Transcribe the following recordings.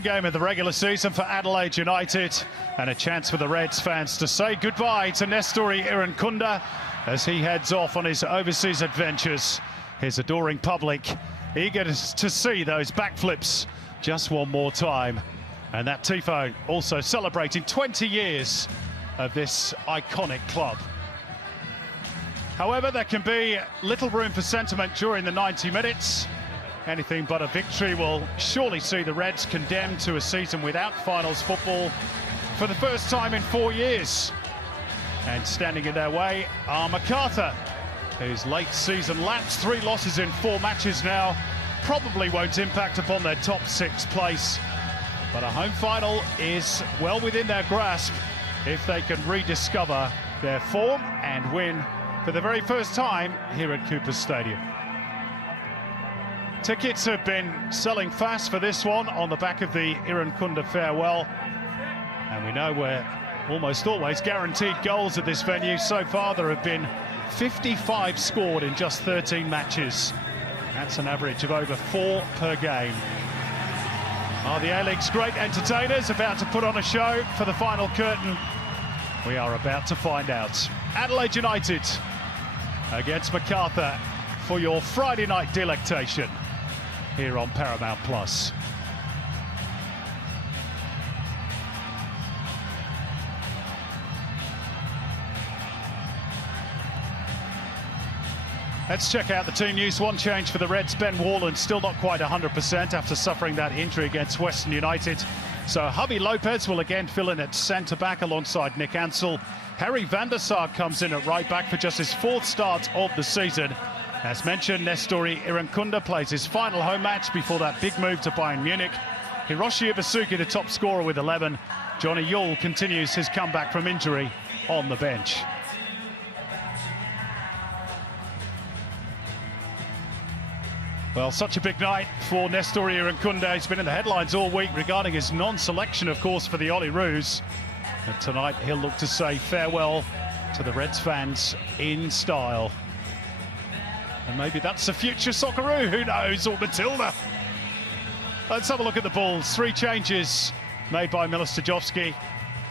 Game of the regular season for Adelaide United, and a chance for the Reds fans to say goodbye to Nestori Irankunda as he heads off on his overseas adventures. His adoring public eager to see those backflips just one more time, and that tifo also celebrating 20 years of this iconic club. However, there can be little room for sentiment during the 90 minutes. Anything but a victory will surely see the Reds condemned to a season without finals football for the first time in 4 years. And standing in their way are Macarthur, whose late season lapse, 3 losses in 4 matches now, probably won't impact upon their top 6 place. But a home final is well within their grasp if they can rediscover their form and win for the very first time here at Cooper Stadium. Tickets have been selling fast for this one on the back of the Irankunda farewell. And we know we're almost always guaranteed goals at this venue. So far there have been 55 scored in just 13 matches. That's an average of over 4 per game. Are the A-League's great entertainers about to put on a show for the final curtain? We are about to find out. Adelaide United against Macarthur for your Friday night delectation here on Paramount Plus. Let's check out the team news. One change for the Reds. Ben Warland still not quite 100% after suffering that injury against Western United. So Javi Lopez will again fill in at centre-back alongside Nick Ansell. Harry van der Sar comes in at right-back for just his 4th start of the season. As mentioned, Nestori Irankunda plays his final home match before that big move to Bayern Munich. Hiroshi Ibasuki, the top scorer with 11. Johnny Yule continues his comeback from injury on the bench. Well, such a big night for Nestori Irankunda. He's been in the headlines all week regarding his non-selection, of course, for the Olyroos. But tonight he'll look to say farewell to the Reds fans in style. And maybe that's the future Socceroo, who knows, or Matilda. Let's have a look at the Bulls. 3 changes made by Milos Stojovski.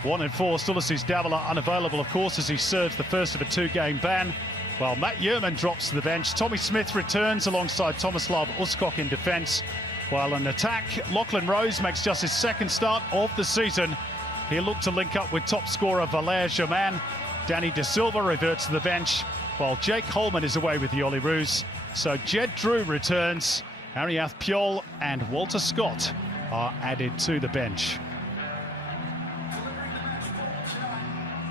1 and 4, Stulasis Davila unavailable, of course, as he serves the first of a 2-game ban. While Matt Yerman drops to the bench. Tommy Smith returns alongside Tomislav Uskok in defence. While in attack, Lachlan Rose makes just his 2nd start of the season. He'll look to link up with top scorer Valère Germain. Danny De Silva reverts to the bench, while Jake Holman is away with the Olyroos. So Jed Drew returns, Ariath Pjol and Walter Scott are added to the bench.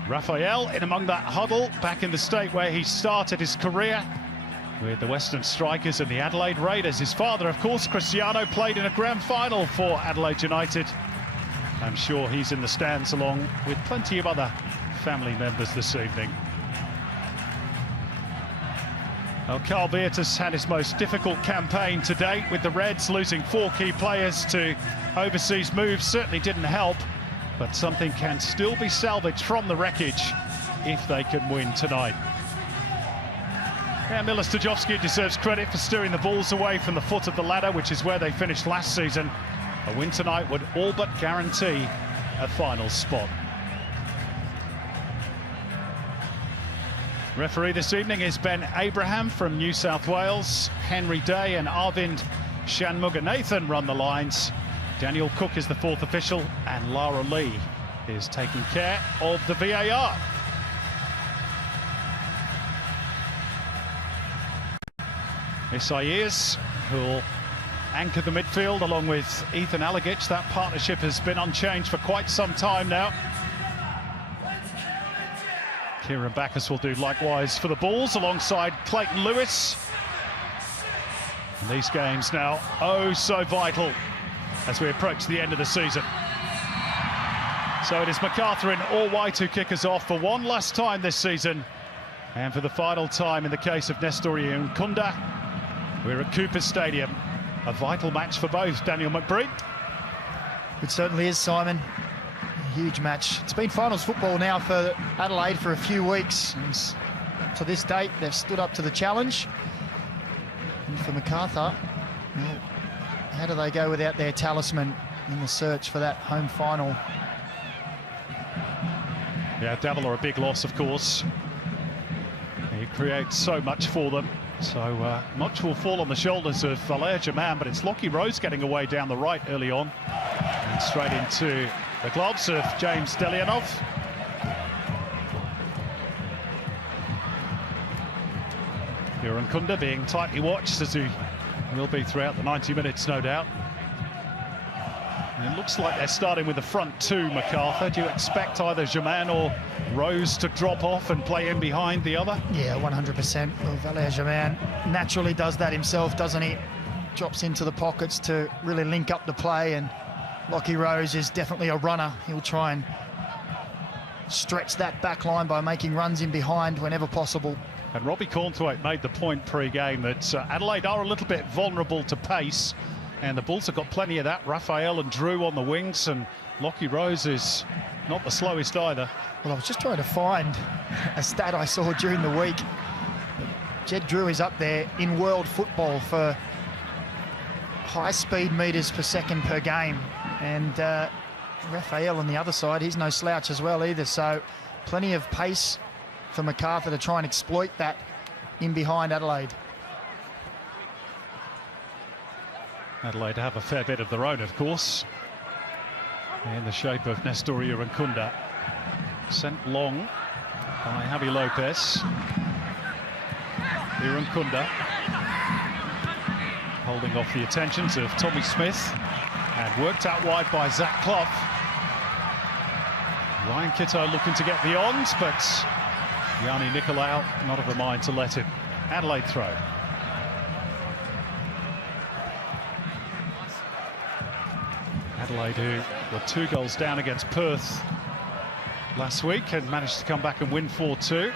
Raphael in among that huddle, back in the state where he started his career with the Western Strikers and the Adelaide Raiders. His father, of course, Cristiano, played in a grand final for Adelaide United. I'm sure he's in the stands along with plenty of other family members this evening. Well, Carl Beatus had his most difficult campaign to date with the Reds, losing 4 key players to overseas moves certainly didn't help, but something can still be salvaged from the wreckage if they can win tonight. Yeah, Milos Stojovski deserves credit for steering the Bulls away from the foot of the ladder, which is where they finished last season. A win tonight would all but guarantee a final spot. Referee this evening is Ben Abraham from New South Wales. Henry Day and Arvind Shanmuganathan run the lines. Daniel Cook is the 4th official, and Lara Lee is taking care of the VAR. Isaias, who'll anchor the midfield along with Ethan Alagic. That partnership has been unchanged for quite some time now. Kieran Backus will do likewise for the Bulls alongside Clayton Lewis. And these games now oh so vital as we approach the end of the season. So it is Macarthur in all white who kick us off for one last time this season. And for the final time in the case of Nestori Irankunda, we're at Cooper Stadium. A vital match for both. Daniel McBride. It certainly is, Simon. A huge match. It's been finals football now for Adelaide for a few weeks. And to this date, they've stood up to the challenge. And for Macarthur, well, how do they go without their talisman, in the search for that home final. Yeah, Devil are a big loss, of course. He creates so much for them. So much will fall on the shoulders of Valère Germain, but it's Lockie Rose getting away down the right early on. And straight into the gloves of James Delianov. Kunda being tightly watched, as he will be throughout the 90 minutes, no doubt. And it looks like they're starting with the front two, Macarthur. Do you expect either Germain or Rose to drop off and play in behind the other? Yeah, 100%. Well, Valère Germain naturally does that himself, doesn't he? Drops into the pockets to really link up the play, and Lockie Rose is definitely a runner. He'll try and stretch that back line by making runs in behind whenever possible. And Robbie Cornthwaite made the point pre-game that Adelaide are a little bit vulnerable to pace, and the Bulls have got plenty of that. Raphael and Drew on the wings, and Lockie Rose is not the slowest either. Well, I was just trying to find a stat I saw during the week. Jed Drew is up there in world football for high speed meters per second per game, and Raphael on the other side, he's no slouch as well either, so plenty of pace for Macarthur to try and exploit that in behind Adelaide. Adelaide have a fair bit of their own, of course, in the shape of Nestor Irankunda. Sent long by Javi Lopez. Irankunda holding off the attentions of Tommy Smith, and worked out wide by Zach Clough. Ryan Kitto looking to get beyond, but Yanni Nicolau not of a mind to let him. Adelaide throw. Adelaide, who were 2 goals down against Perth last week and managed to come back and win 4-2.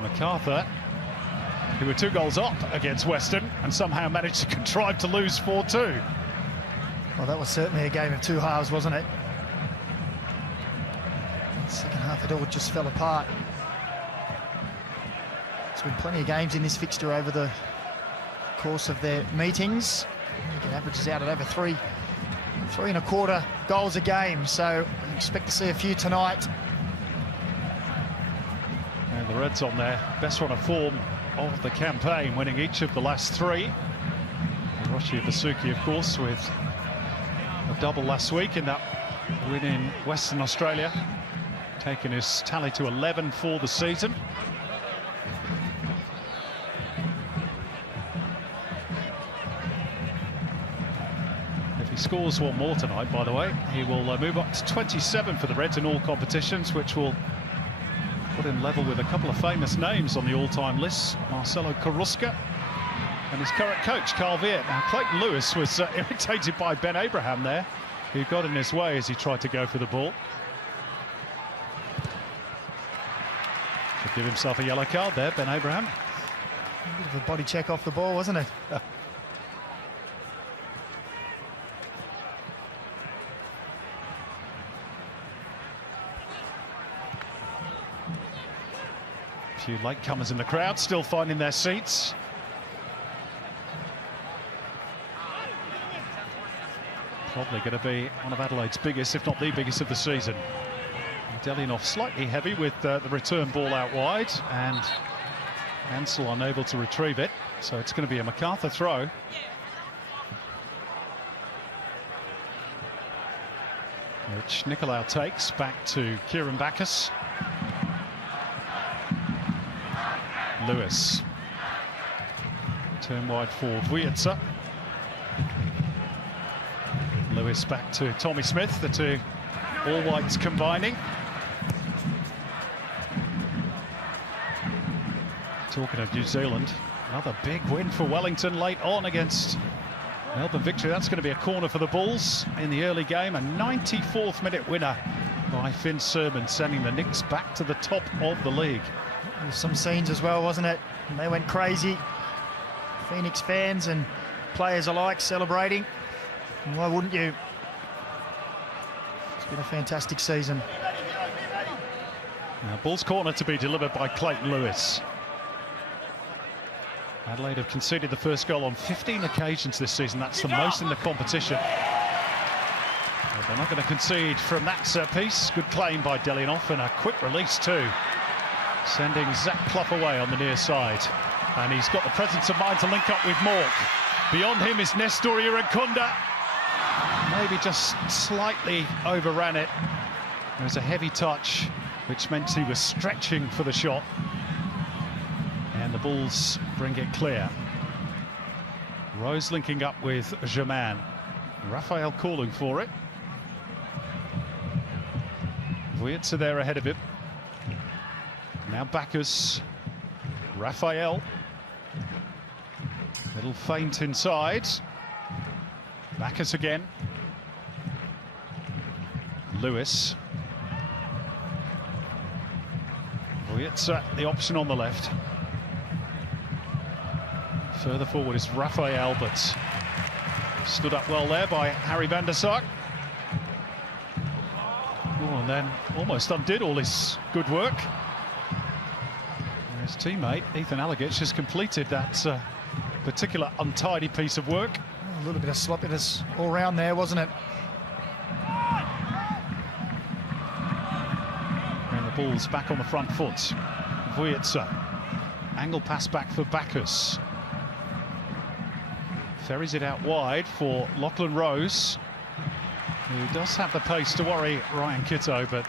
Macarthur, who were 2 goals up against Western and somehow managed to contrive to lose 4-2. Well, that was certainly a game of two halves, wasn't it? Second half, it all just fell apart. There's been plenty of games in this fixture over the course of their meetings. It averages out at over 3.25 goals a game, so I expect to see a few tonight. And the Reds on their best run of form of the campaign, winning each of the last 3. Hiroshi Basuki, of course, with a double last week in that win in Western Australia, taking his tally to 11 for the season. If he scores one more tonight, by the way, he will move up to 27 for the Reds in all competitions, which will put him level with a couple of famous names on the all-time list, Marcelo Carrusca and his current coach, Carl Viet. Now, Clayton Lewis was irritated by Ben Abraham there, who got in his way as he tried to go for the ball. Should give himself a yellow card there, Ben Abraham. A bit of a body check off the ball, wasn't it? A few latecomers in the crowd still finding their seats. Probably going to be one of Adelaide's biggest, if not the biggest, of the season. Delianov slightly heavy with the return ball out wide, and Ansell unable to retrieve it. So it's going to be a Macarthur throw. Which Nicolau takes back to Kieran Bacchus. Lewis. Turn wide for Vujica. Lewis back to Tommy Smith, the two all-whites combining. Talking of New Zealand, another big win for Wellington late on against Melbourne Victory. That's going to be a corner for the Bulls in the early game. A 94th minute winner by Finn Sermon, sending the Knicks back to the top of the league. There was some scenes as well, wasn't it? And they went crazy. Phoenix fans and players alike celebrating. And why wouldn't you? It's been a fantastic season. Now, Bulls corner to be delivered by Clayton Lewis. Adelaide have conceded the first goal on 15 occasions this season. That's the most in the competition. They're not going to concede from that set piece. Good claim by Delianov and a quick release too, sending Zach Clough away on the near side. And he's got the presence of mind to link up with Mork. Beyond him is Nestoria Nkunda. Maybe just slightly overran it. There was a heavy touch, which meant he was stretching for the shot. And the Bulls bring it clear. Rose linking up with Germain. Raphael calling for it. Wiertz there ahead of him. Now Bacchus. Raphael. Little feint inside. Bacchus again. Lewis. Wiertz the option on the left. Further forward is Raphael, but stood up well there by Harry van der Sark. Oh, and then almost undid all his good work. And his teammate, Ethan Allegich, has completed that particular untidy piece of work. A little bit of sloppiness all round there, wasn't it? And the Bulls back on the front foot. Wiertz. Angle pass back for Bacchus. Ferries it out wide for Lachlan Rose, who does have the pace to worry Ryan Kitto, but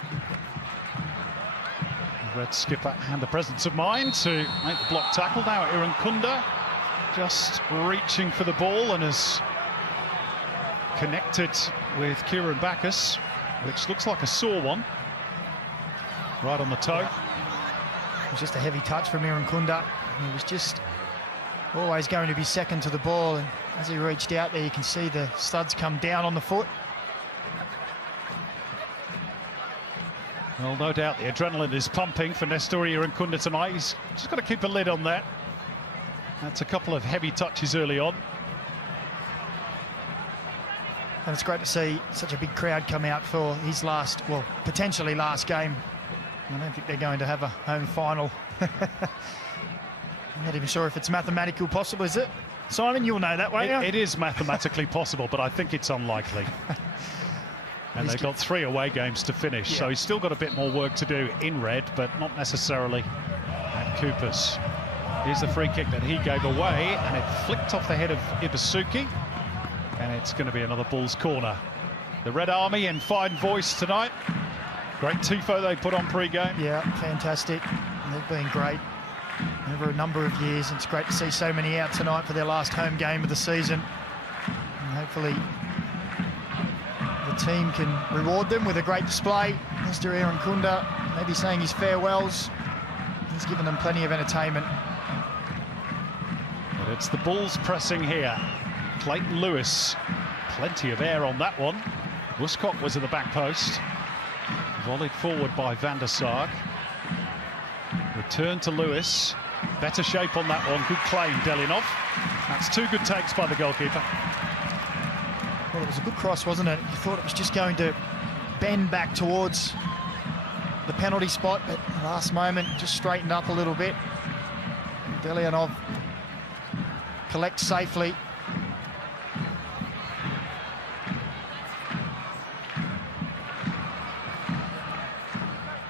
the Red skipper had the presence of mind to make the block tackle. Now Nkunda just reaching for the ball and has connected with Kieran Bacchus, which looks like a sore one, right on the toe. It was just a heavy touch from Nkunda. He was just always going to be second to the ball, and as he reached out there, you can see the studs come down on the foot. Well, no doubt the adrenaline is pumping for Nestoria Nkunda tonight. He's just got to keep a lid on that. That's a couple of heavy touches early on. And it's great to see such a big crowd come out for his last, well, potentially last game. I don't think they're going to have a home final. I'm not even sure if it's mathematical possible, is it? Simon, you'll know that, won't you? It is mathematically possible, but I think it's unlikely. And they've got 3 away games to finish, so he's still got a bit more work to do in red, but not necessarily at Coopers. Here's the free kick that he gave away, and it flicked off the head of Ibasuki, and it's going to be another Bulls corner. The Red Army in fine voice tonight. Great tifo they put on pre-game. Yeah, fantastic. And they've been great over a number of years. It's great to see so many out tonight for their last home game of the season. And hopefully the team can reward them with a great display. Mr. Nkunda maybe saying his farewells. He's given them plenty of entertainment. But it's the Bulls pressing here. Clayton Lewis, plenty of air on that one. Wooscock was at the back post. Volleyed forward by Van der Sark. Return to Lewis. Better shape on that one. Good claim, Delianov. That's 2 good takes by the goalkeeper. Well, it was a good cross, wasn't it? You thought it was just going to bend back towards the penalty spot, but at the last moment just straightened up a little bit. Delianov collects safely.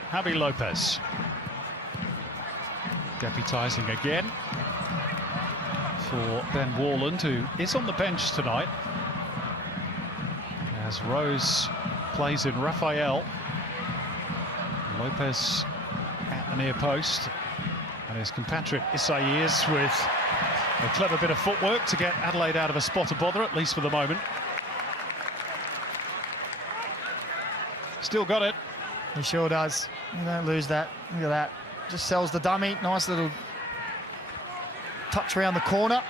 Javi Lopez. Deputising again for Ben Warland, who is on the bench tonight. As Rose plays in Raphael. Lopez at the near post. And his compatriot Isaias with a clever bit of footwork to get Adelaide out of a spot of bother, at least for the moment. Still got it. He sure does. You don't lose that. Look at that. Just sells the dummy. Nice little touch around the corner.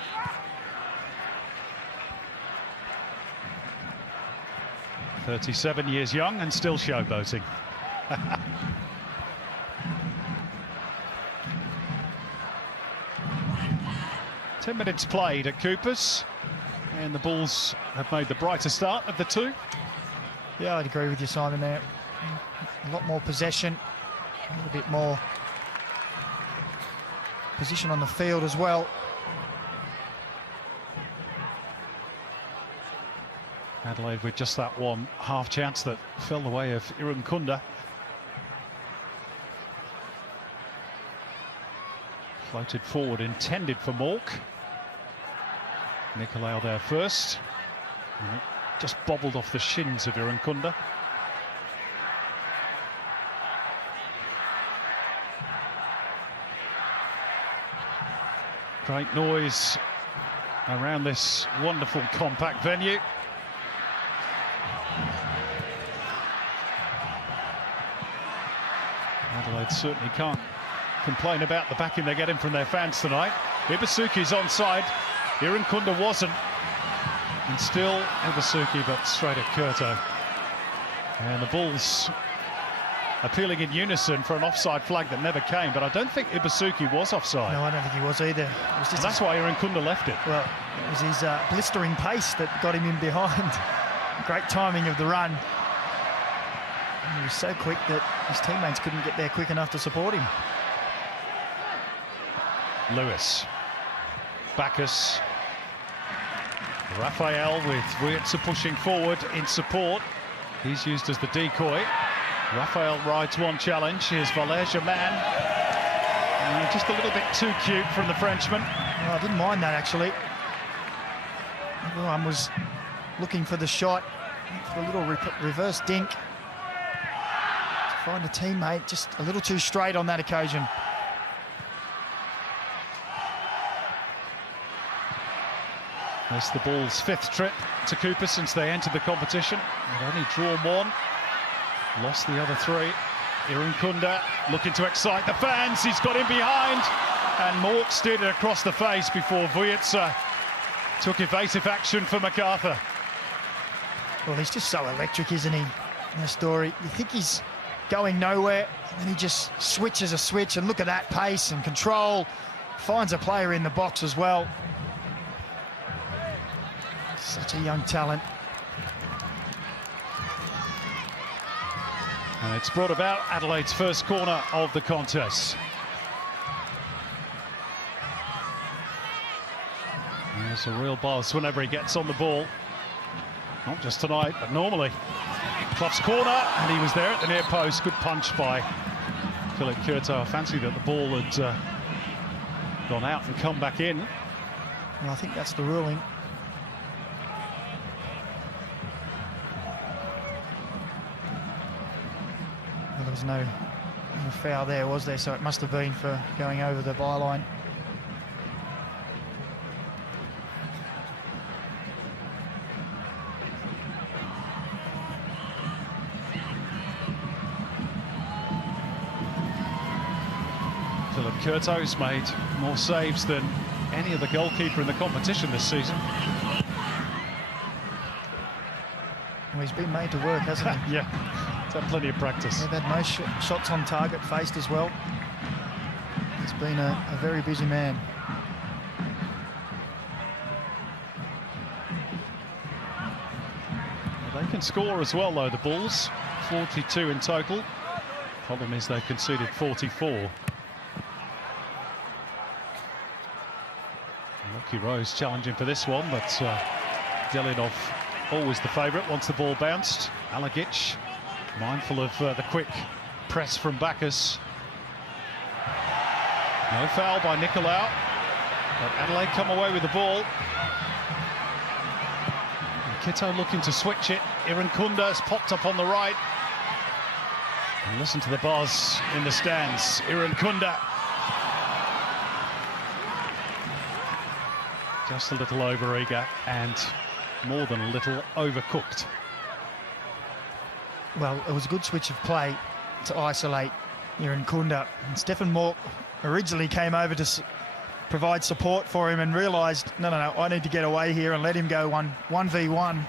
"37 years young and still showboating." 10 minutes played at Coopers, and the Bulls have made the brighter start of the 2. Yeah, I'd agree with you, Simon, there. A lot more possession, a little bit more position on the field as well. Adelaide with just that one half chance that fell the way of Irukunda. Floated forward, intended for Mork. Nicolau there first. And it just bobbled off the shins of Irukunda. Great noise around this wonderful compact venue. Adelaide certainly can't complain about the backing they're getting from their fans tonight. Ibasuki's onside, Irukunda wasn't. And still Ibasuki, but straight at Curto. And the Bulls appealing in unison for an offside flag that never came, but I don't think Ibasuki was offside. No, I don't think he was either. It was just that's why Irukunda left it. Well, it was his blistering pace that got him in behind. Great timing of the run. And he was so quick that his teammates couldn't get there quick enough to support him. Lewis, Bacchus, Raphael with Wietze pushing forward in support. He's used as the decoy. Raphael rides one challenge. Here's Valère Germain. Just a little bit too cute from the Frenchman. Well, I didn't mind that, actually. Everyone was looking for the shot, for a little reverse dink. To find a teammate just a little too straight on that occasion. It's the Bulls' fifth trip to Cooper since they entered the competition. They've only drawn one, lost the other three. Irukunda looking to excite the fans. He's got in behind, and Mork steered it across the face before Wietze took evasive action for Macarthur. Well, he's just so electric, isn't he, in the story? You think he's going nowhere, and then he just switches a switch, and look at that pace and control. Finds a player in the box as well. Such a young talent. And it's brought about Adelaide's first corner of the contest. There's a real buzz whenever he gets on the ball. Not just tonight, but normally. Clough's corner, and he was there at the near post. Good punch by Philip Curto. I fancy that the ball had gone out and come back in. Well, I think that's the ruling. Well, there was no foul there, was there? So it must have been for going over the byline. Philip Curto's made more saves than any other goalkeeper in the competition this season. Well, he's been made to work, hasn't he? Yeah, he's had plenty of practice. They've had most shots on target faced as well. He's been a very busy man. Well, they can score as well, though, the Bulls. 42 in total. Problem is they've conceded 44. Lucky Rose challenging for this one, but Delinov always the favourite once the ball bounced. Alagic mindful of the quick press from Bacchus. No foul by Nicolau, but Adelaide come away with the ball. And Kitto looking to switch it. Irukunda has popped up on the right. And listen to the buzz in the stands. Irukunda. Just a little over-eager and more than a little overcooked. Well, it was a good switch of play to isolate Irukunda. And Stefan Mork originally came over to provide support for him and realised, no, I need to get away here and let him go 1v1.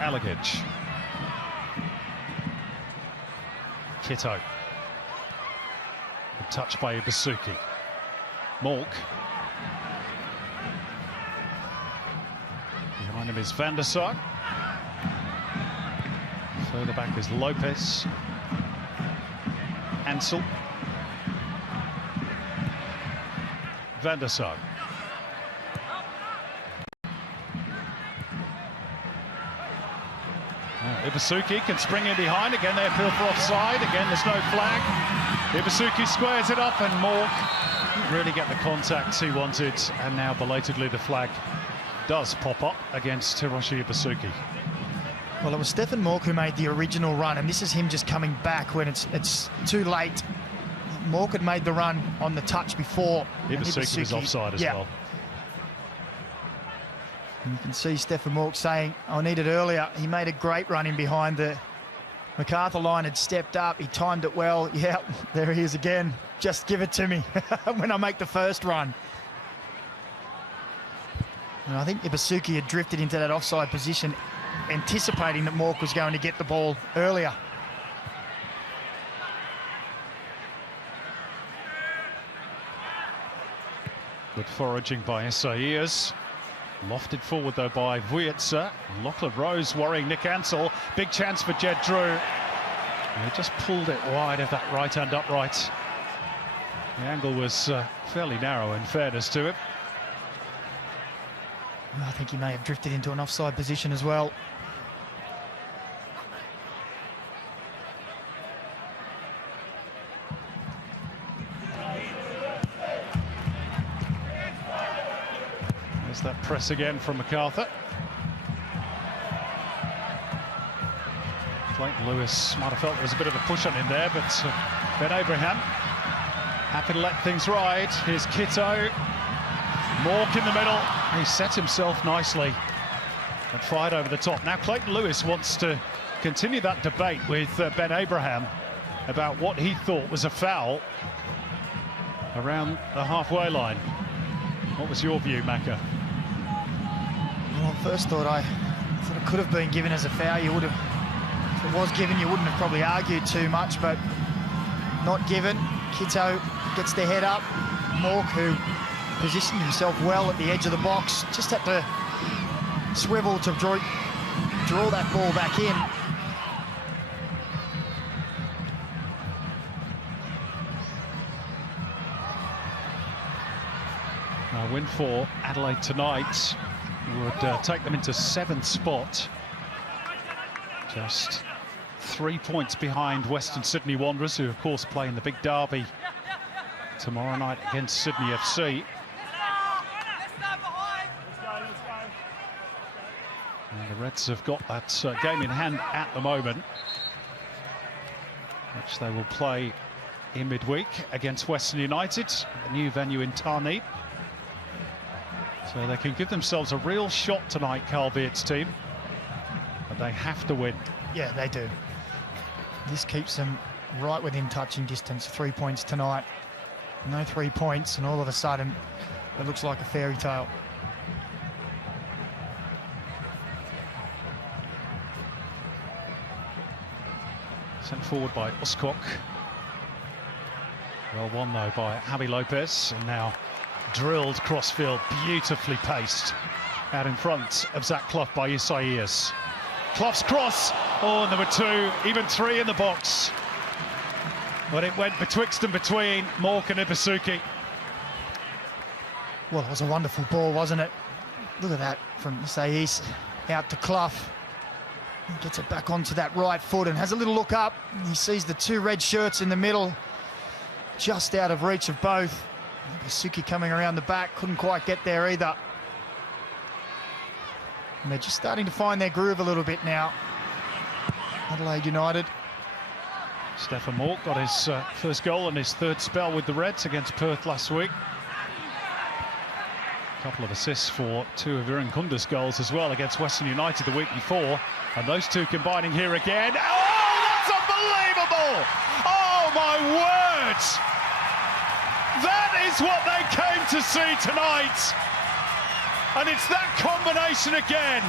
Alagic. Kitto. A touch by Ibasuki. Mork. Behind him is Van der Sar. Further back is Lopez. Ansel. Van der Sar. Ibasuki can spring in behind. Again, they appeal for offside. Again, there's no flag. Ibasuki squares it up, and Mork didn't really get the contact he wanted. And now, belatedly, the flag does pop up against Hiroshi Ibasuki. Well, it was Stefan Mork who made the original run, and this is him just coming back when it's too late. Mork had made the run on the touch before. Ibasuki was offside as well. And you can see Stefan Mork saying, I need it earlier. He made a great run in behind. The Macarthur line had stepped up. He timed it well. Yeah, there he is again. Just give it to me when I make the first run. And I think Ibasuki had drifted into that offside position, anticipating that Mork was going to get the ball earlier. Good foraging by Esaias. Lofted forward, though, by Vujica. Lachlan Rose worrying Nick Ansell. Big chance for Jed Drew. And he just pulled it wide of that right-hand upright. The angle was fairly narrow, in fairness to him. I think he may have drifted into an offside position as well. There's that press again from Macarthur. Clayton Lewis might have felt there was a bit of a push on him there, but Ben Abraham happy to let things ride. Here's Kitto. Mork in the middle. He set himself nicely and fired over the top. Now Clayton Lewis wants to continue that debate with Ben Abraham about what he thought was a foul around the halfway line. What was your view, Macca? Well, on first thought, I thought it could have been given as a foul. You would have, if it was given, you wouldn't have probably argued too much, but not given. Kitto gets the head up. Mork, who positioned himself well at the edge of the box, just had to swivel to draw that ball back in. A win for Adelaide tonight would take them into 7th spot. Just 3 points behind Western Sydney Wanderers, who of course play in the big derby tomorrow night against Sydney FC. And the Reds have got that game in hand at the moment, which they will play in midweek against Western United, the new venue in Tarneit. So they can give themselves a real shot tonight, Carl Beard's team, but they have to win. Yeah, they do. This keeps them right within touching distance. 3 points tonight. No 3 points, and all of a sudden it looks like a fairy tale. Sent forward by Uskok. Well won, though, by Javi Lopez, and now drilled crossfield, beautifully paced out in front of Zach Clough by Isaias. Clough's cross, oh, and there were 2, even 3 in the box. But it went betwixt and between Mork and Ibasuki. Well, it was a wonderful ball, wasn't it? Look at that, from Isaias out to Clough. He gets it back onto that right foot and has a little look up. He sees the 2 red shirts in the middle, just out of reach of both. Ibasuki coming around the back, couldn't quite get there either. And they're just starting to find their groove a little bit now, Adelaide United. Stefan Mork got his first goal in his 3rd spell with the Reds against Perth last week. A couple of assists for 2 of Irankunda's goals as well against Western United the week before. And those 2 combining here again. Oh, that's unbelievable! Oh, my word! That is what they came to see tonight. And it's that combination again.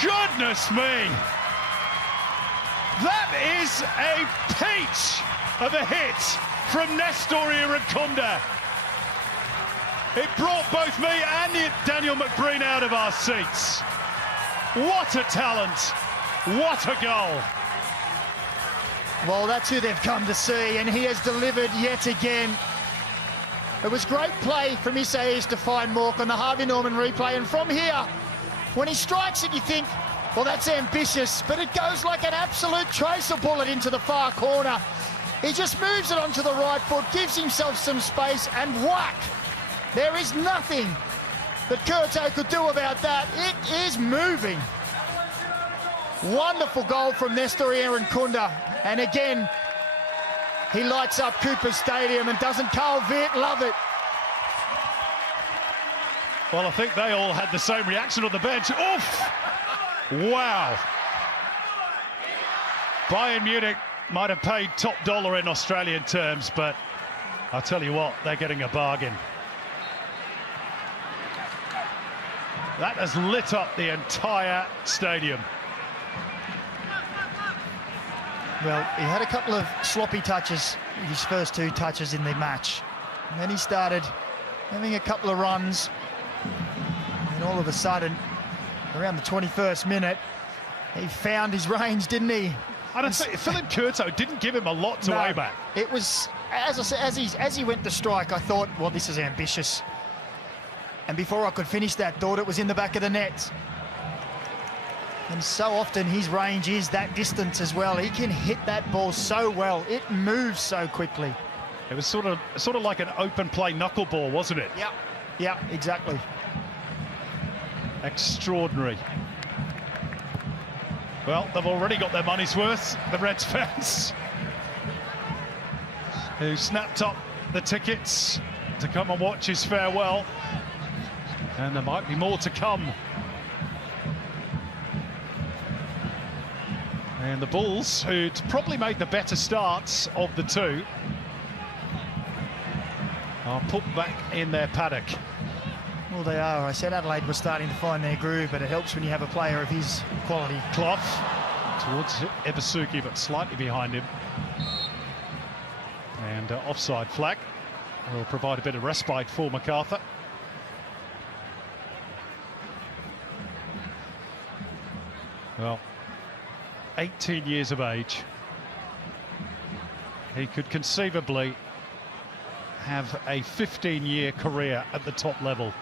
Goodness me. That is a peach of a hit from Nestor Irankunda. It brought both me and Daniel McBreen out of our seats. What a talent. What a goal. Well, that's who they've come to see, and he has delivered yet again. It was great play from Isuzu to find Mork on the Harvey Norman replay, and from here, when he strikes it, you think, well, that's ambitious, but it goes like an absolute tracer bullet into the far corner. He just moves it onto the right foot, gives himself some space, and whack! There is nothing that Curto could do about that. It is moving. Wonderful goal from Nestor Irankunda. And again, he lights up Cooper Stadium, and doesn't Carl Viet love it? Well, I think they all had the same reaction on the bench. Oof! Wow. Bayern Munich might have paid top dollar in Australian terms, but I'll tell you what, they're getting a bargain. That has lit up the entire stadium. Well, he had a couple of sloppy touches, his first two touches in the match. And then he started having a couple of runs. And all of a sudden, around the 21st minute, he found his range, didn't he? I don't say Philip Curto didn't give him a lot to aim at. It was, as I said, as he went to strike, I thought, well, this is ambitious. And before I could finish that thought, it was in the back of the net. And so often his range is that distance as well. He can hit that ball so well. It moves so quickly. It was sort of like an open play knuckleball, wasn't it? Yeah, exactly. Extraordinary. Well, they've already got their money's worth, the Reds fans, who snapped up the tickets to come and watch his farewell. And there might be more to come. And the Bulls, who'd probably made the better starts of the two, are put back in their paddock. Well, they are. I said Adelaide was starting to find their groove, but it helps when you have a player of his quality. Clough towards Ibasuki, but slightly behind him. And offside flag will provide a bit of respite for Macarthur. Well, 18 years of age. He could conceivably have a 15-year career at the top level.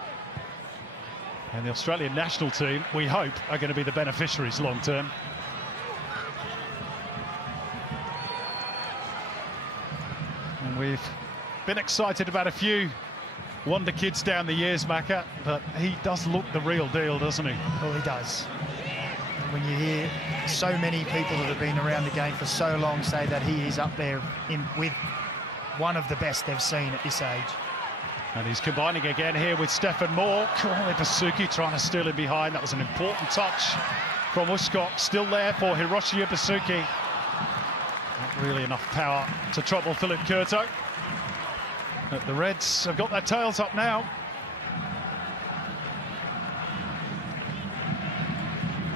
And the Australian national team, we hope, are going to be the beneficiaries long term. And we've been excited about a few wonder kids down the years, Macca, but he does look the real deal, doesn't he? Well, he does. When you hear so many people that have been around the game for so long say that he is up there with one of the best they've seen at this age. And he's combining again here with Stefan Moore. Ibasuki trying to steal him behind. That was an important touch from Uskok. Still there for Hiroshi Ibasuki. Not really enough power to trouble Philip Curto. But the Reds have got their tails up now.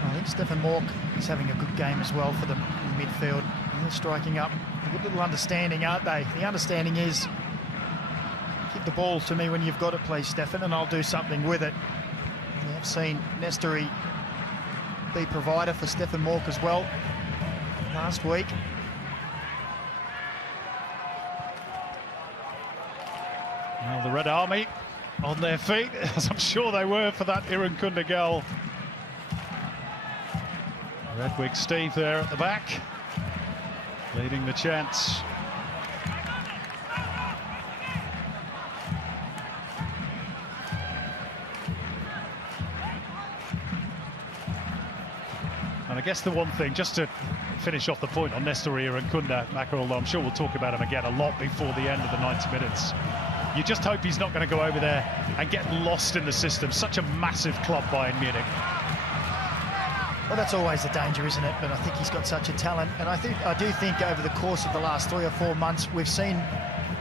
I think Stefan Mork is having a good game as well for the midfield. They're striking up. A good little understanding, aren't they? The understanding is, give the ball to me when you've got it, please, Stefan, and I'll do something with it. We have seen Nestori be provider for Stefan Mork as well last week. Well, the Red Army on their feet, as I'm sure they were for that Irankunda goal. Redwig Steve there at the back, leading the chance. And I guess the one thing, just to finish off the point on Nestor Irankunda, Macca, although I'm sure we'll talk about him again a lot before the end of the 90 minutes. You just hope he's not going to go over there and get lost in the system. Such a massive club, Bayern Munich. Well, that's always the danger, isn't it? But I think he's got such a talent, and I do think over the course of the last 3 or 4 months, we've seen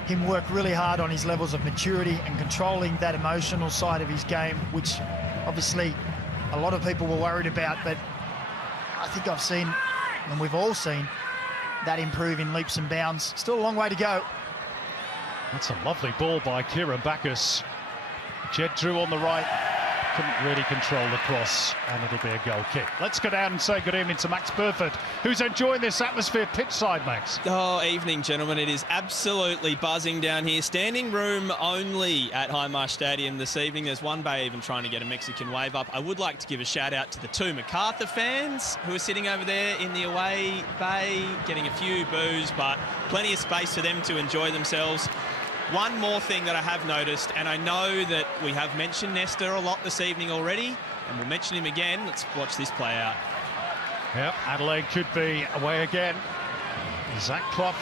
him work really hard on his levels of maturity and controlling that emotional side of his game, which obviously a lot of people were worried about. But I think I've seen, and we've all seen, that improve in leaps and bounds. Still a long way to go. That's a lovely ball by Kieran Bacchus. Jed Drew on the right. Couldn't really control the cross, and it'll be a goal kick. Let's go down and say good evening to Max Burford, who's enjoying this atmosphere pitch side, Max. Oh, evening, gentlemen. It is absolutely buzzing down here. Standing room only at Highmarsh Stadium this evening. There's one bay even trying to get a Mexican wave up. I would like to give a shout out to the two Macarthur fans who are sitting over there in the away bay, getting a few boos, but plenty of space for them to enjoy themselves. One more thing that I have noticed, and I know that we have mentioned Nestor a lot this evening already, and we'll mention him again. Let's watch this play out. Yep, Adelaide could be away again. Zach Clough.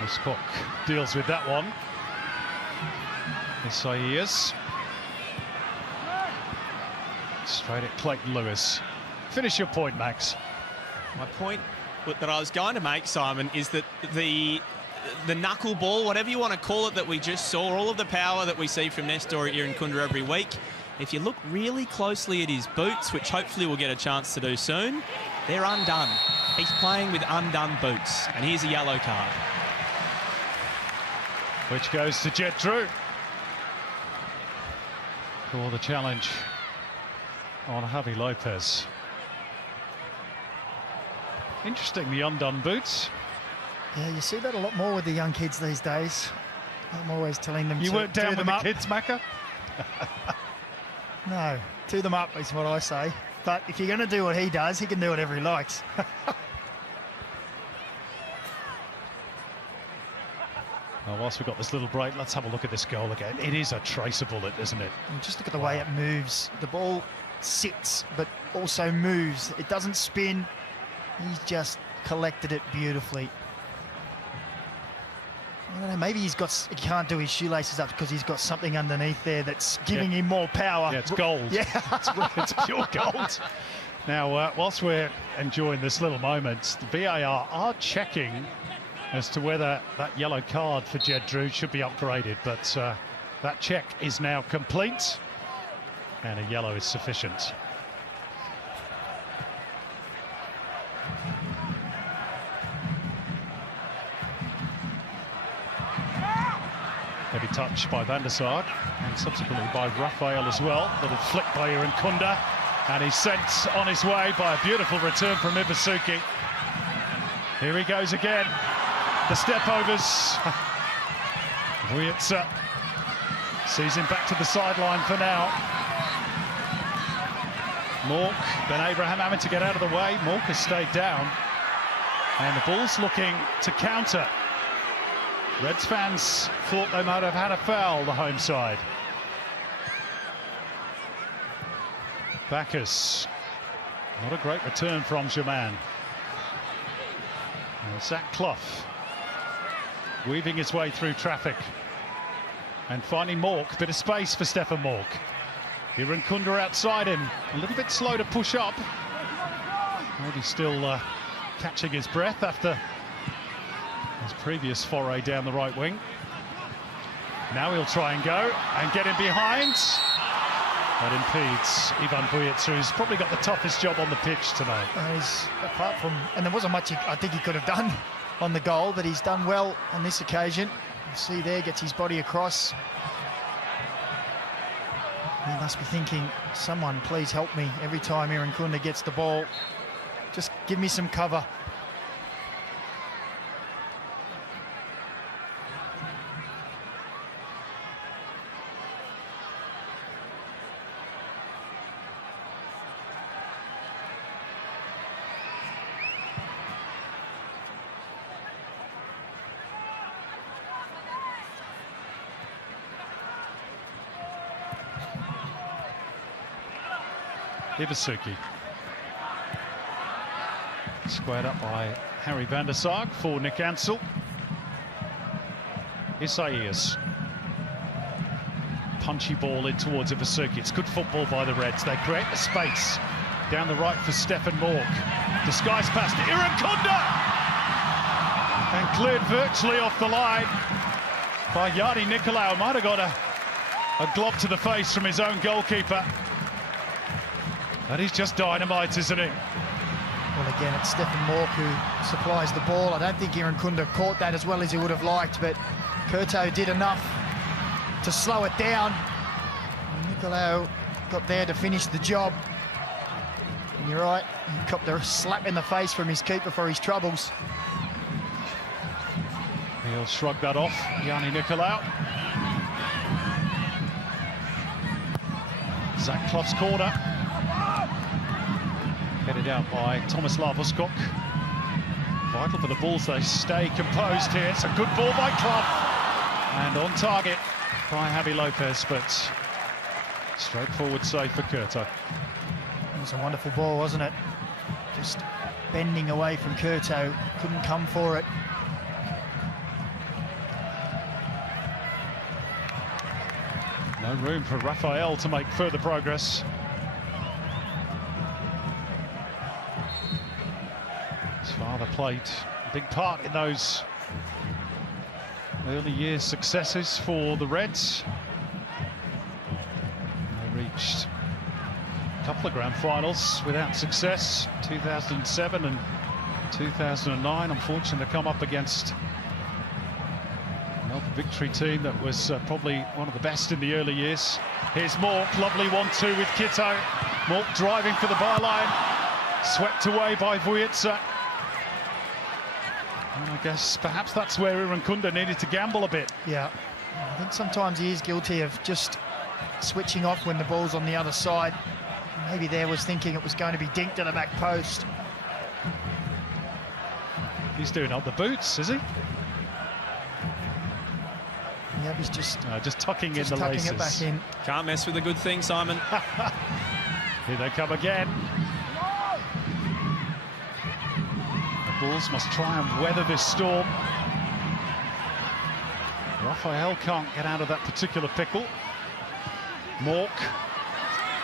Hiscock deals with that one. Isaias. Straight at Clayton Lewis. Finish your point, Max. My point that I was going to make, Simon, is that the knuckleball, whatever you want to call it, that we just saw, all of the power that we see from Nestor here in Kunda every week, if you look really closely at his boots, which hopefully we'll get a chance to do soon, they're undone. He's playing with undone boots, and here's a yellow card. Which goes to Jed Drew for the challenge on Javi Lopez. Interesting, the undone boots. Yeah, you see that a lot more with the young kids these days. I'm always telling them you to weren't down do with them the up. kids, Macca? No, do them up is what I say. But if you're going to do what he does, he can do whatever he likes. Well, whilst we've got this little break, let's have a look at this goal again. It is a tracer bullet, isn't it? And just look at the way it moves. The ball sits, but also moves. It doesn't spin. He's just collected it beautifully. I don't know, maybe he can't do his shoelaces up because he's got something underneath there that's giving him more power. Yeah, it's gold. Yeah. it's pure gold. Now, whilst we're enjoying this little moment, the VAR are checking as to whether that yellow card for Jed Drew should be upgraded, but that check is now complete, and a yellow is sufficient. Heavy touch by Van der Sar, and subsequently by Raphael as well. Little flick by Iran Kunda, and he's sent on his way by a beautiful return from Ibasuki. Here he goes again. The step overs. Wojtczyk sees him back to the sideline for now. Mork, Ben Abraham having to get out of the way. Mork has stayed down, and the ball's looking to counter. Reds fans thought they might have had a foul, the home side. Bacchus. Not a great return from Germain. Zach Clough weaving his way through traffic and finding Mork. Bit of space for Stefan Mork. Iran Kunda outside him. A little bit slow to push up. Maybe still catching his breath after his previous foray down the right wing. Now he'll try and go and get him behind. That impedes Ivan Wojtczyk, who's probably got the toughest job on the pitch tonight. Apart from, and there wasn't much I think he could have done on the goal, but he's done well on this occasion. You see there, gets his body across. He must be thinking, someone please help me every time Iran Kunda gets the ball. Just give me some cover. Ibasuki. Squared up by Harry van der Sar for Nick Ansell. Isaias. Punchy ball in towards Ibasuki. It's good football by the Reds. They create the space down the right for Stefan Mork. Disguised pass to Iran Kunda! And cleared virtually off the line by Yardi Nicolau. Might have got a glob to the face from his own goalkeeper. That is just dynamite, isn't it? Well, again, it's Stephen Mork who supplies the ball. I don't think Irankunda caught that as well as he would have liked, but Curto did enough to slow it down. Nicolau got there to finish the job. And you're right, he copped a slap in the face from his keeper for his troubles. He'll shrug that off, Yanni Nicolau. Zach Clough's corner. Headed out by Thomas Lavoscock. Vital for the Bulls, they stay composed here. It's a good ball by Clough. And on target by Javi Lopez, but straightforward save for Curto. It was a wonderful ball, wasn't it? Just bending away from Curto, couldn't come for it. No room for Raphael to make further progress. His father played a big part in those early years successes for the Reds. They reached a couple of grand finals without success, 2007 and 2009. Unfortunately, to come up against another victory team that was probably one of the best in the early years. Here's Mork, lovely 1-2 with Kitto. Mork driving for the byline, swept away by Vujica. And I guess perhaps that's where Irankunda needed to gamble a bit. Yeah, I think sometimes he is guilty of just switching off when the ball's on the other side. Maybe there was thinking it was going to be dinked at the back post. He's doing up the boots, is he? Yeah, he's just tucking in the tucking laces. it back in. Can't mess with a good thing, Simon. Here they come again. The Bulls must try and weather this storm. Raphael can't get out of that particular pickle. Mork,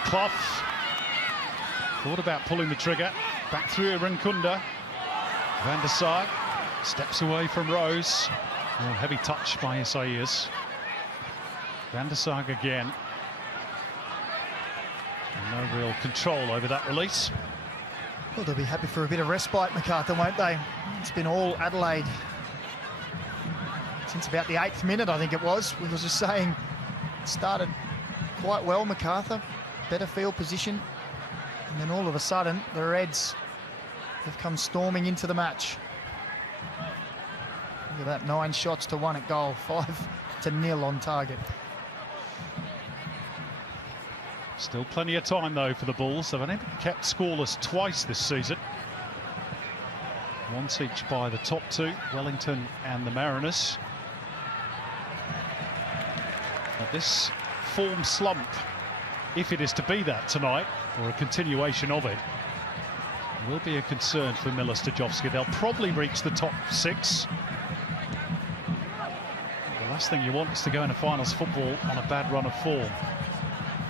Clough, thought about pulling the trigger. Back through Irankunda. Van der Sar steps away from Rose. Oh, heavy touch by Isaias. Van der Sar again. And no real control over that release. Well, they'll be happy for a bit of respite, Macarthur, won't they? It's been all Adelaide since about the 8th minute, I think it was. We were just saying it started quite well, Macarthur. Better field position. And then all of a sudden, the Reds have come storming into the match. Look at that, 9 shots to 1 at goal, 5-0 on target. Still plenty of time, though, for the Bulls. They've only kept scoreless twice this season. Once each by the top two, Wellington and the Mariners. But this form slump, if it is to be that tonight, or a continuation of it, will be a concern for Miller Stojovski. They'll probably reach the top 6. The last thing you want is to go into finals football on a bad run of form.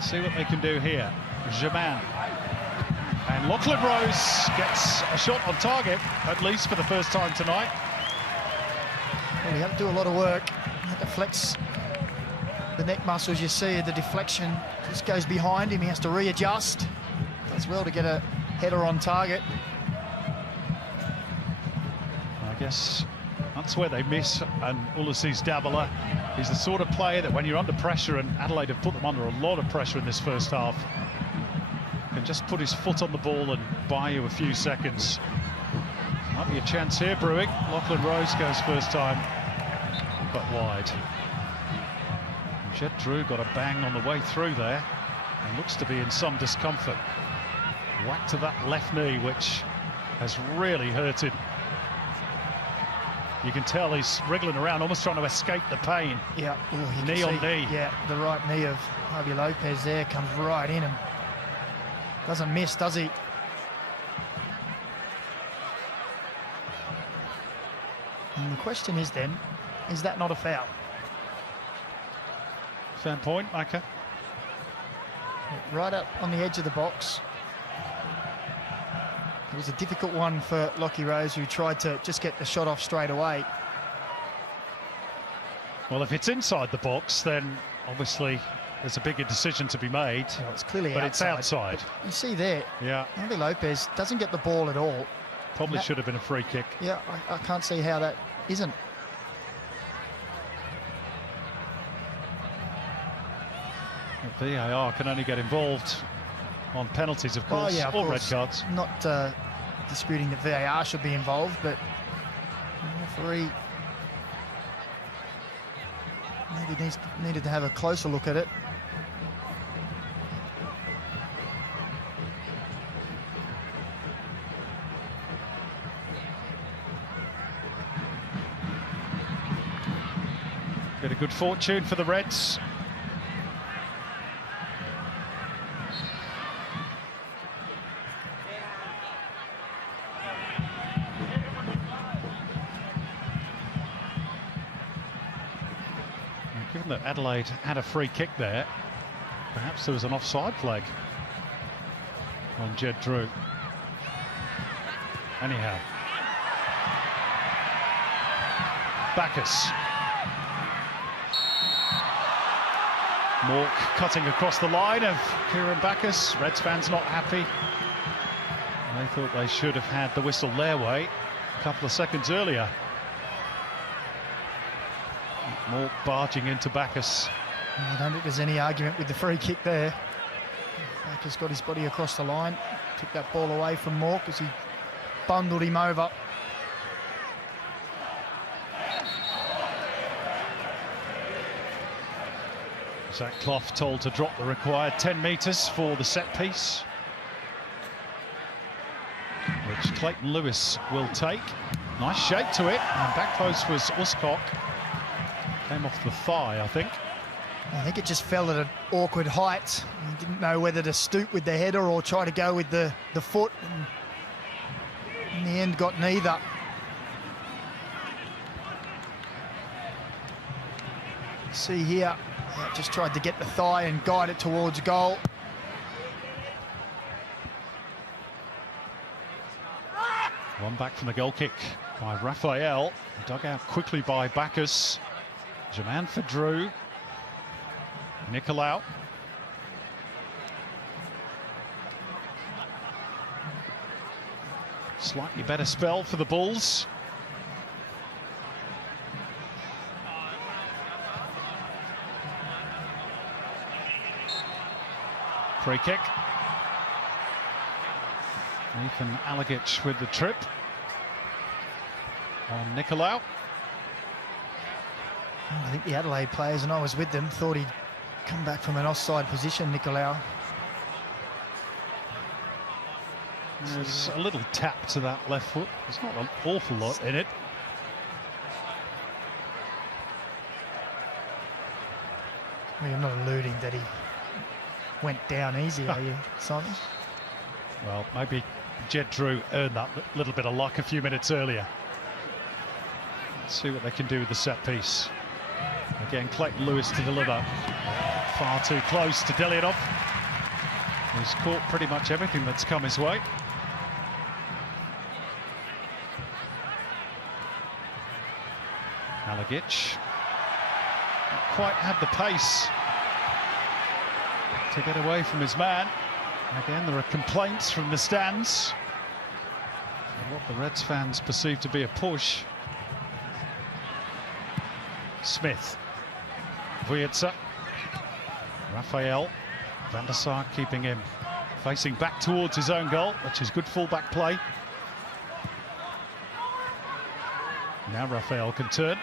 See what they can do here. Germain. And Lachlan Rose gets a shot on target, at least for the first time tonight. Well, he had to do a lot of work. He had to flex the neck muscles. You see the deflection just goes behind him. He has to readjust. Does well to get a header on target. I guess that's where they miss, and Ulysses Davila is the sort of player that when you're under pressure, and Adelaide have put them under a lot of pressure in this first half, can just put his foot on the ball and buy you a few seconds. Might be a chance here brewing. Lachlan Rose goes first time, but wide. Jed Drew got a bang on the way through there and looks to be in some discomfort. Whack to that left knee, which has really hurt him. You can tell he's wriggling around, almost trying to escape the pain. Yeah, knee on knee. Yeah, the right knee of Javi Lopez there comes right in and doesn't miss, does he? And the question is then, is that not a foul? Fair point, Micah. Right up on the edge of the box. It was a difficult one for Lockie Rose, who tried to just get the shot off straight away. Well, if it's inside the box, then obviously there's a bigger decision to be made. Well, it's clearly but outside. it's outside. But you see there, Yeah. Javi Lopez doesn't get the ball at all. Probably should have been a free kick. Yeah, I can't see how that isn't. VAR can only get involved on penalties, of course, Of or course. red cards. Not disputing that VAR should be involved, but the referee maybe needed to have a closer look at it. Bit of good fortune for the Reds. Given that Adelaide had a free kick there, perhaps there was an offside flag on Jed Drew. Anyhow, Bacchus. Mork cutting across the line of Kieran Bacchus. Reds fans not happy. They thought they should have had the whistle their way a couple of seconds earlier. Mork barging into Bacchus. I don't think there's any argument with the free kick there. Bacchus got his body across the line, took that ball away from Mork as he bundled him over. Zach Clough told to drop the required 10 metres for the set piece, which Clayton Lewis will take. Nice shape to it, and back post was Uscock. Came off the thigh, I think. I think it just fell at an awkward height. He didn't know whether to stoop with the header or try to go with the foot. And in the end, got neither. See here, just tried to get the thigh and guide it towards goal. One back from the goal kick by Raphael. Dug out quickly by Bacchus. Jermaine for Drew. Nicolau. Slightly better spell for the Bulls. Free kick. Nathan Alagic with the trip on Nicolau. I think the Adelaide players, and I was with them, thought he'd come back from an offside position, Nicolau. There's a little tap to that left foot. There's not an awful lot in it. Well, you're not alluding that he went down easy, are you, Simon? Well, maybe Jed Drew earned that little bit of luck a few minutes earlier. Let's see what they can do with the set piece. Again, Clayton Lewis to deliver. Far too close to Delianov. He's caught pretty much everything that's come his way. Alagic. Not quite had the pace to get away from his man. Again, there are complaints from the stands of what the Reds fans perceive to be a push. Smith. Vujica. Raphael. Van der Sar keeping him facing back towards his own goal, which is good full-back play. Now Raphael can turn.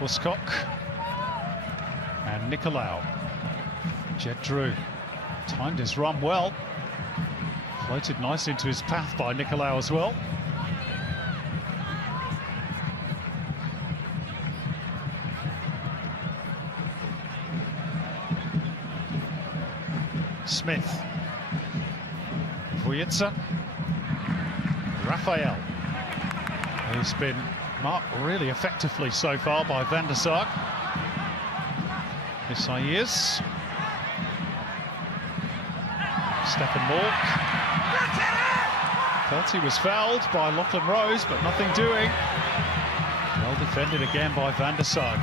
Uscock and Nicolau. Jed Drew timed his run well. Floated nicely into his path by Nicolau as well. Smith. Vujica. Raphael, who's been marked really effectively so far by Van der Sar. Isaias. Stephen Mork. Felt he was fouled by Lachlan Rose, but nothing doing. Defended again by Van der Sar.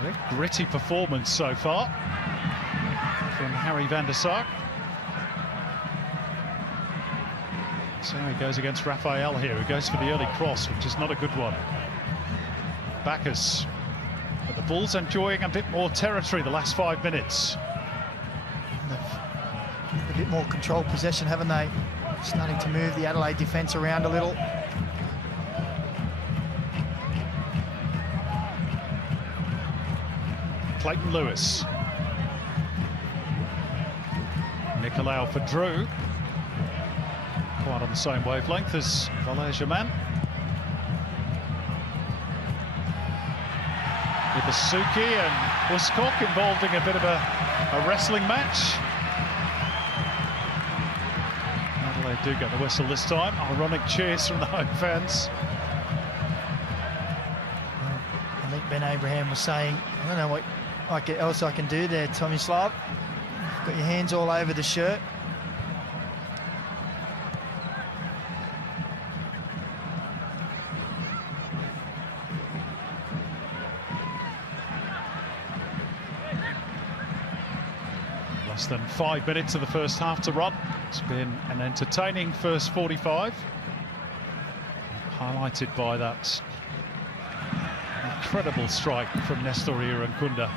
A gritty performance so far from Harry Van der Sar. So he goes against Raphael here, who goes for the early cross, which is not a good one. Bacchus. But the Bulls enjoying a bit more territory the last 5 minutes. A bit more controlled possession, haven't they? Starting to move the Adelaide defence around a little. Clayton Lewis. Nicolau for Drew. Quite on the same wavelength as Valère-Germain. Ibasuki and Buskok involved in a bit of a wrestling match. Adelaide do get the whistle this time. Ironic cheers from the home fans. Well, I think Ben Abraham was saying, I don't know what else I can do there, Tomislav. You've got your hands all over the shirt. Less than 5 minutes of the first half to run. It's been an entertaining first 45. Highlighted by that incredible strike from Nestoria and Kunda.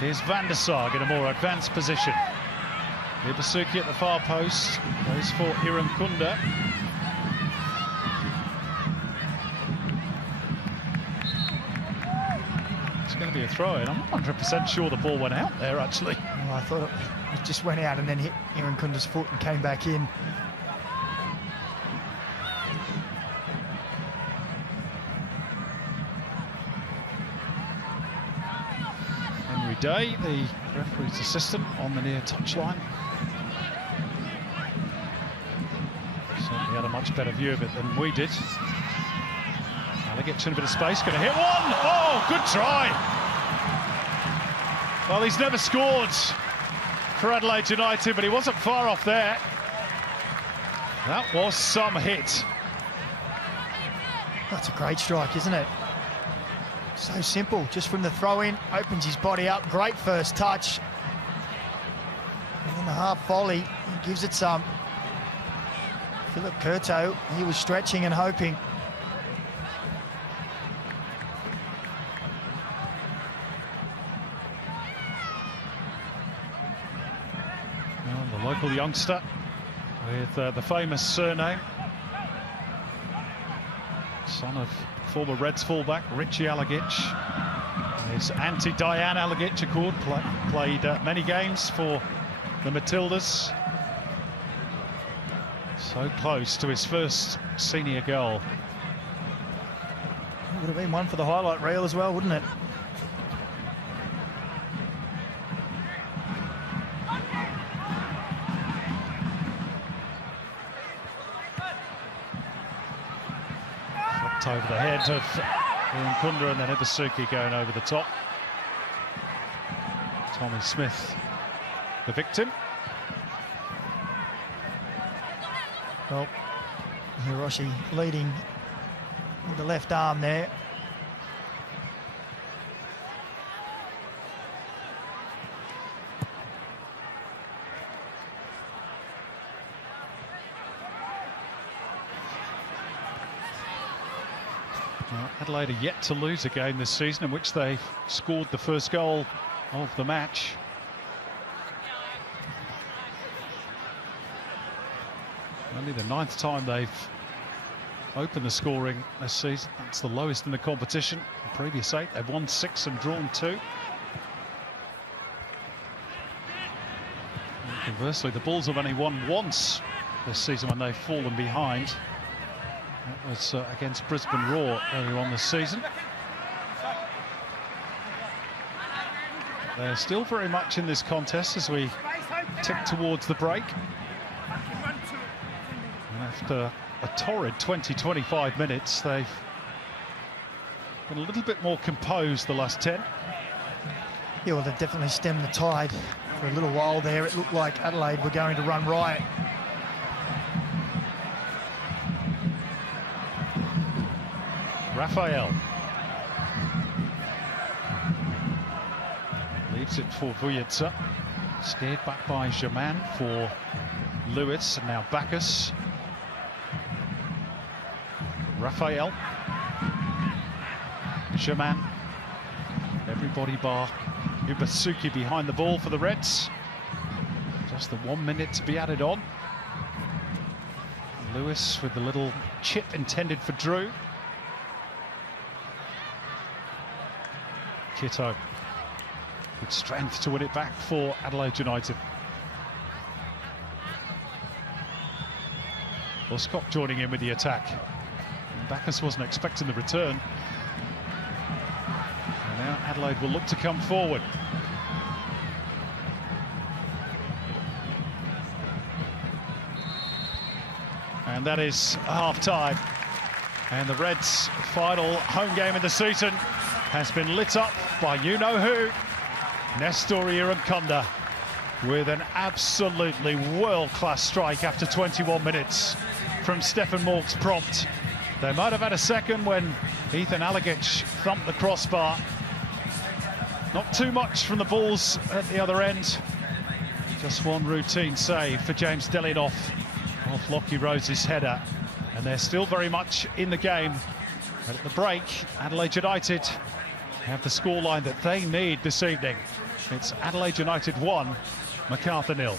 Here's Van der Sar in a more advanced position. Ibasuki at the far post. Goes for Irankunda. It's going to be a throw-in. I'm not 100% sure the ball went out there, actually. Well, I thought it just went out and then hit Irankunda's foot and came back in. Henry Day, the referee's assistant, on the near touchline. Certainly had a much better view of it than we did. Alligator in a bit of space, going to hit one. Oh, good try. Well, he's never scored for Adelaide United, but he wasn't far off there. That was some hit. That's a great strike, isn't it? So simple, just from the throw-in, opens his body up, great first touch. And then the half volley, he gives it some. Philip Curto, he was stretching and hoping. Well, the local youngster with the famous surname. Son of former Reds fullback Richie Alagic. His auntie Diane Alagic, of course, played many games for the Matildas. So close to his first senior goal. Would have been one for the highlight reel as well, wouldn't it? Over the head of Kunda and then Ibasuki going over the top. Tommy Smith, the victim. Well, Hiroshi leading with the left arm there. Adelaide are yet to lose a game this season in which they've scored the first goal of the match. Only the 9th time they've opened the scoring this season. That's the lowest in the competition. The previous 8, they've won 6 and drawn 2. And conversely, the Bulls have only won once this season when they've fallen behind. That was against Brisbane Roar earlier on this season. They're still very much in this contest as we tick towards the break. And after a torrid 20-25 minutes, they've been a little bit more composed the last 10. Yeah, well, they've definitely stemmed the tide for a little while there. It looked like Adelaide were going to run riot. Raphael. Leaves it for Vujitsa. Steered back by Germain for Lewis, and now Bacchus. Raphael. Germain. Everybody bar Ubasuki behind the ball for the Reds. Just the 1 minute to be added on. Lewis with the little chip intended for Drew. Kitto. Good strength to win it back for Adelaide United. Well, Scott joining in with the attack. Bacchus wasn't expecting the return. And now Adelaide will look to come forward. And that is half-time. And the Reds' final home game of the season has been lit up by you-know-who, Nestoria Nkunda, with an absolutely world-class strike after 21 minutes from Stefan Morg's prompt. They might have had a second when Ethan Alagic thumped the crossbar. Not too much from the Bulls at the other end. Just one routine save for James Delinoff off Lockie Rose's header. And they're still very much in the game. But at the break, Adelaide United have the scoreline that they need this evening. It's Adelaide United 1, Macarthur 0.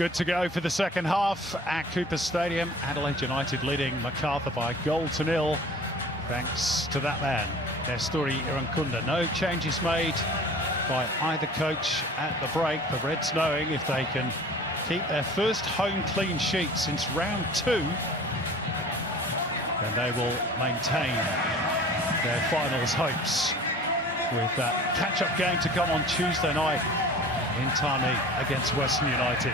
Good to go for the second half at Cooper Stadium. Adelaide United leading Macarthur by 1-0, thanks to that man, Nestori Irankunda. No changes made by either coach at the break. The Reds knowing if they can keep their first home clean sheet since round 2, then they will maintain their finals hopes with that catch-up game to come on Tuesday night in Tarni against Western United.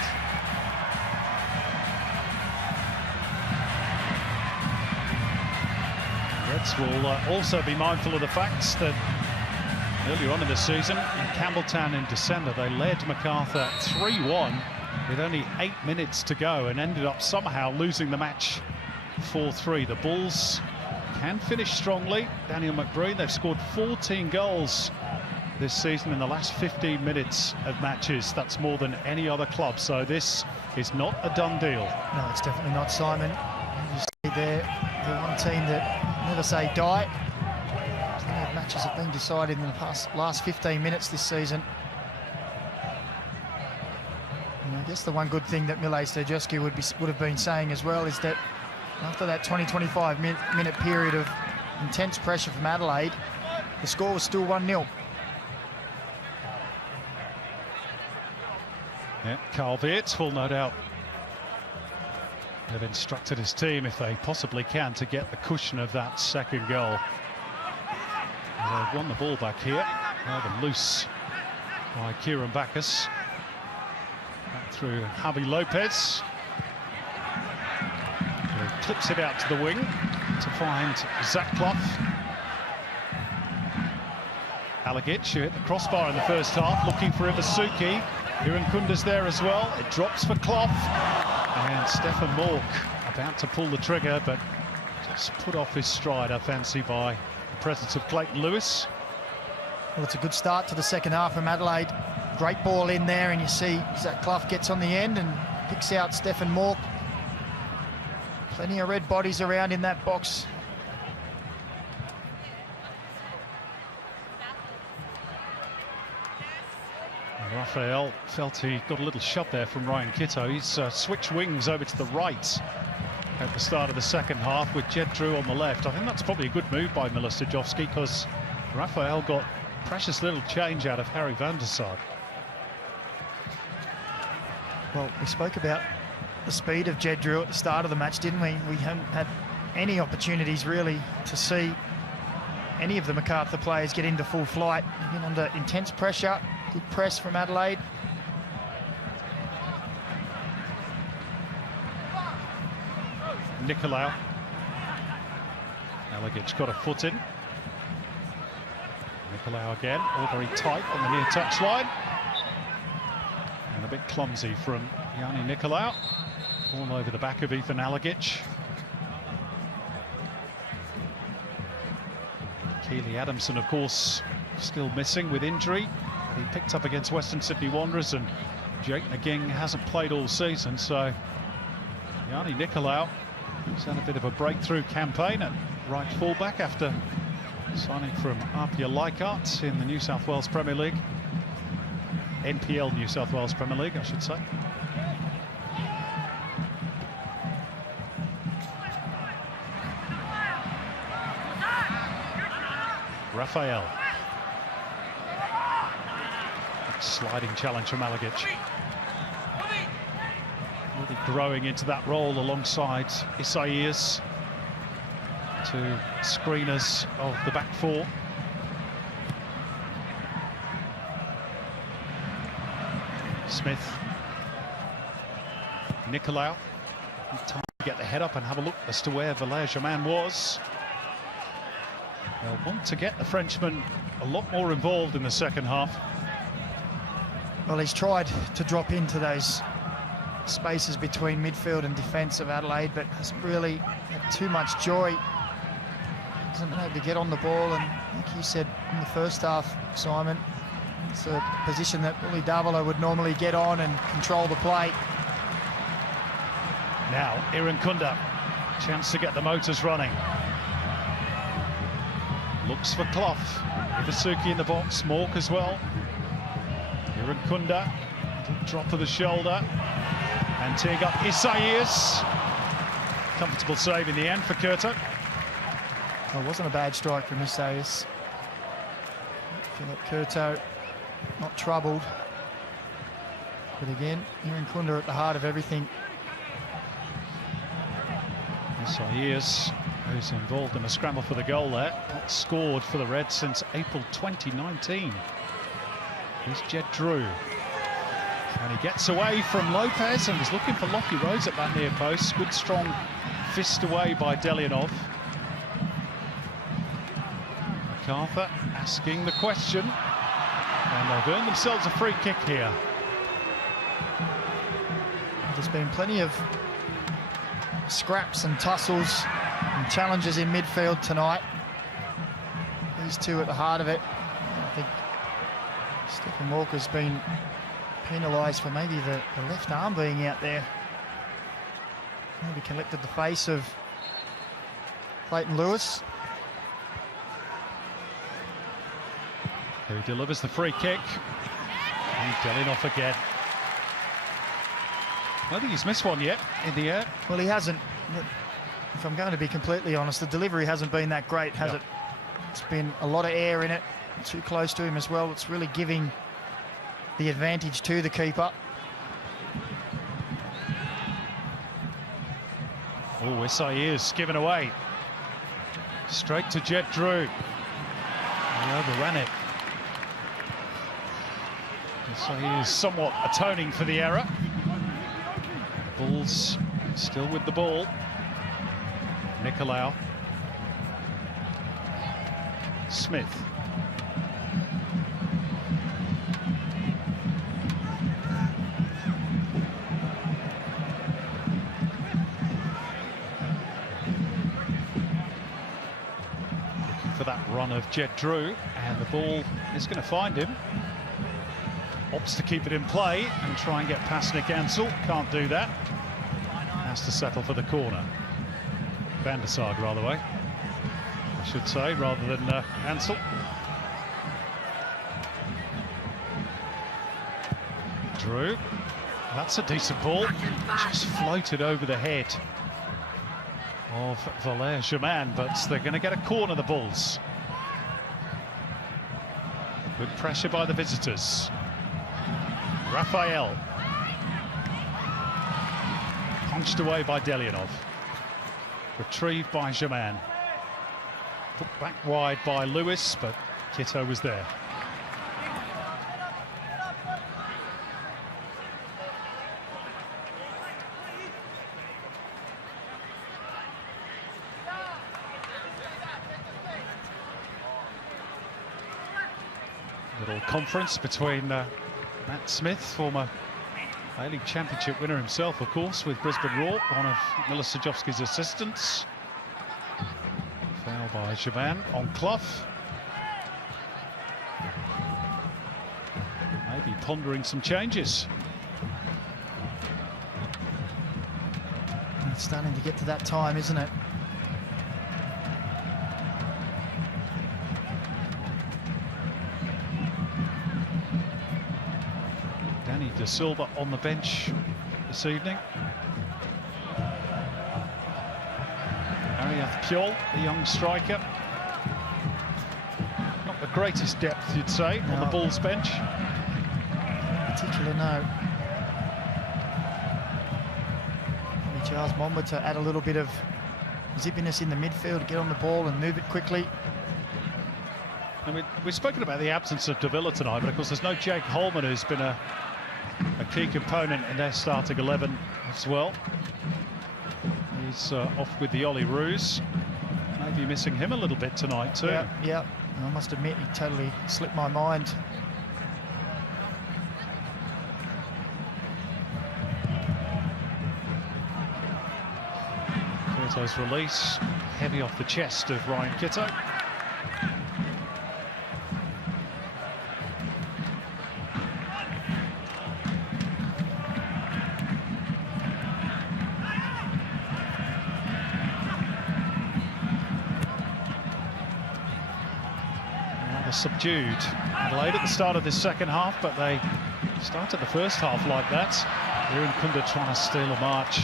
Reds will also be mindful of the facts that earlier on in the season in Campbelltown in December they led Macarthur 3-1 with only 8 minutes to go and ended up somehow losing the match 4-3. The Bulls can finish strongly. Daniel McBreen, they've scored 14 goals this season in the last 15 minutes of matches. That's more than any other club, so this is not a done deal. No, it's definitely not, Simon. You see there, the one team that never say die. Plenty of matches have been decided in the last 15 minutes this season. And I guess the one good thing that Mile Sturjewski would have been saying as well is that after that 20-25 minute period of intense pressure from Adelaide, the score was still 1-0. Yeah, Carl Weert will no doubt have instructed his team, if they possibly can, to get the cushion of that second goal. They've won the ball back here, rather loose by Kieran Bacchus. Back through Javi Lopez. He clips it out to the wing to find Zach Clough. Alagic, who hit the crossbar in the first half, looking for Ivasuki. Irankunda's there as well. It drops for Clough. And Stefan Mork about to pull the trigger, but just put off his stride, I fancy, by the presence of Clayton Lewis. Well, it's a good start to the second half from Adelaide. Great ball in there, and you see Zach Clough gets on the end and picks out Stefan Mork. Plenty of red bodies around in that box. Raphael felt he got a little shove there from Ryan Kitto. He's switched wings over to the right at the start of the second half with Jed Drew on the left. I think that's probably a good move by Mile Sturjewski because Raphael got precious little change out of Harry van der Sar. Well, we spoke about the speed of Jed Drew at the start of the match, didn't we? We haven't had any opportunities really to see any of the Macarthur players get into full flight. They've been under intense pressure. Good press from Adelaide. Nicolau. Alagic got a foot in. Nicolau again, all very tight on the near touchline. And a bit clumsy from Yanni Nicolau. All over the back of Ethan Alagic. Keely Adamson, of course, still missing with injury. He picked up against Western Sydney Wanderers, and Jake McGing hasn't played all season, so Yanni Nicolau has had a bit of a breakthrough campaign at right fullback after signing from Apia Leichhardt in the New South Wales Premier League. NPL New South Wales Premier League, I should say. Raphael. Sliding challenge from Alagic. Really growing into that role alongside Isaias, two screeners of the back four. Smith. Nicolau. Time to get the head up and have a look as to where Valère Germain was. They'll want to get the Frenchman a lot more involved in the second half. Well, he's tried to drop into those spaces between midfield and defence of Adelaide, but hasn't really had too much joy. Hasn't been able to get on the ball, and like you said in the first half, Simon, it's a position that Uli Davila would normally get on and control the play. Now, Irankunda, chance to get the motors running. Looks for Clough. Ivasuki in the box, Mork as well. Irankunda, drop of the shoulder. And teeing up Isaias. Comfortable save in the end for Curto. Well, it wasn't a bad strike from Isaias. Philip Curto not troubled. But again, Irankunda at the heart of everything. Isaias, who's involved in a scramble for the goal there, not scored for the Reds since April 2019. Here's Jed Drew. And he gets away from Lopez and is looking for Lockie Rose at that near post. Good strong fist away by Delianov. Macarthur asking the question. And they've earned themselves a free kick here. There's been plenty of scraps and tussles and challenges in midfield tonight. These two at the heart of it. I think Stephen Walker's been penalised for maybe the left arm being out there. Maybe collected the face of Clayton Lewis. Who delivers the free kick. And Delianov again. I don't think he's missed one yet in the air. Well, he hasn't. If I'm going to be completely honest, the delivery hasn't been that great, has it? It's been a lot of air in it, too close to him as well. It's really giving the advantage to the keeper. Oh, Isaias given away. Straight to Jed Drew. He overran it. Isaias somewhat atoning for the error. Bulls still with the ball. Nicolau. Smith. Looking for that run of Jed Drew, and the ball is going to find him. Opts to keep it in play and try and get past Nick Ansell. Can't do that. Has to settle for the corner. Van der Sar, rather way, I should say, rather than Ansell. Drew. That's a decent ball. Just floated over the head of Valère Germain, but they're going to get a corner, the Bulls. Good pressure by the visitors. Raphael. Punched away by Delianov. Retrieved by Germain. Put back wide by Lewis, but Kitto was there. Little conference between Matt Smith, former A-League Championship winner himself, of course, with Brisbane Roar, one of Miller Sajovski's assistants. Foul by Germain on Clough. Maybe pondering some changes. It's starting to get to that time, isn't it? De Silva on the bench this evening. Ariath Pjol, the young striker. Not the greatest depth, you'd say, on the Bulls bench. Particular no. Maybe Charles Momba to add a little bit of zippiness in the midfield, to get on the ball and move it quickly. And we've spoken about the absence of Davila tonight, but of course there's no Jake Holman, who's been a key component in their starting 11 as well. He's off with the Ollie Roos. Maybe missing him a little bit tonight too. Yeah. I must admit, he totally slipped my mind. Curto's release, heavy off the chest of Ryan Kitto. Subdued Adelaide at the start of this second half, but they started the first half like that. Here in Kunda trying to steal a march.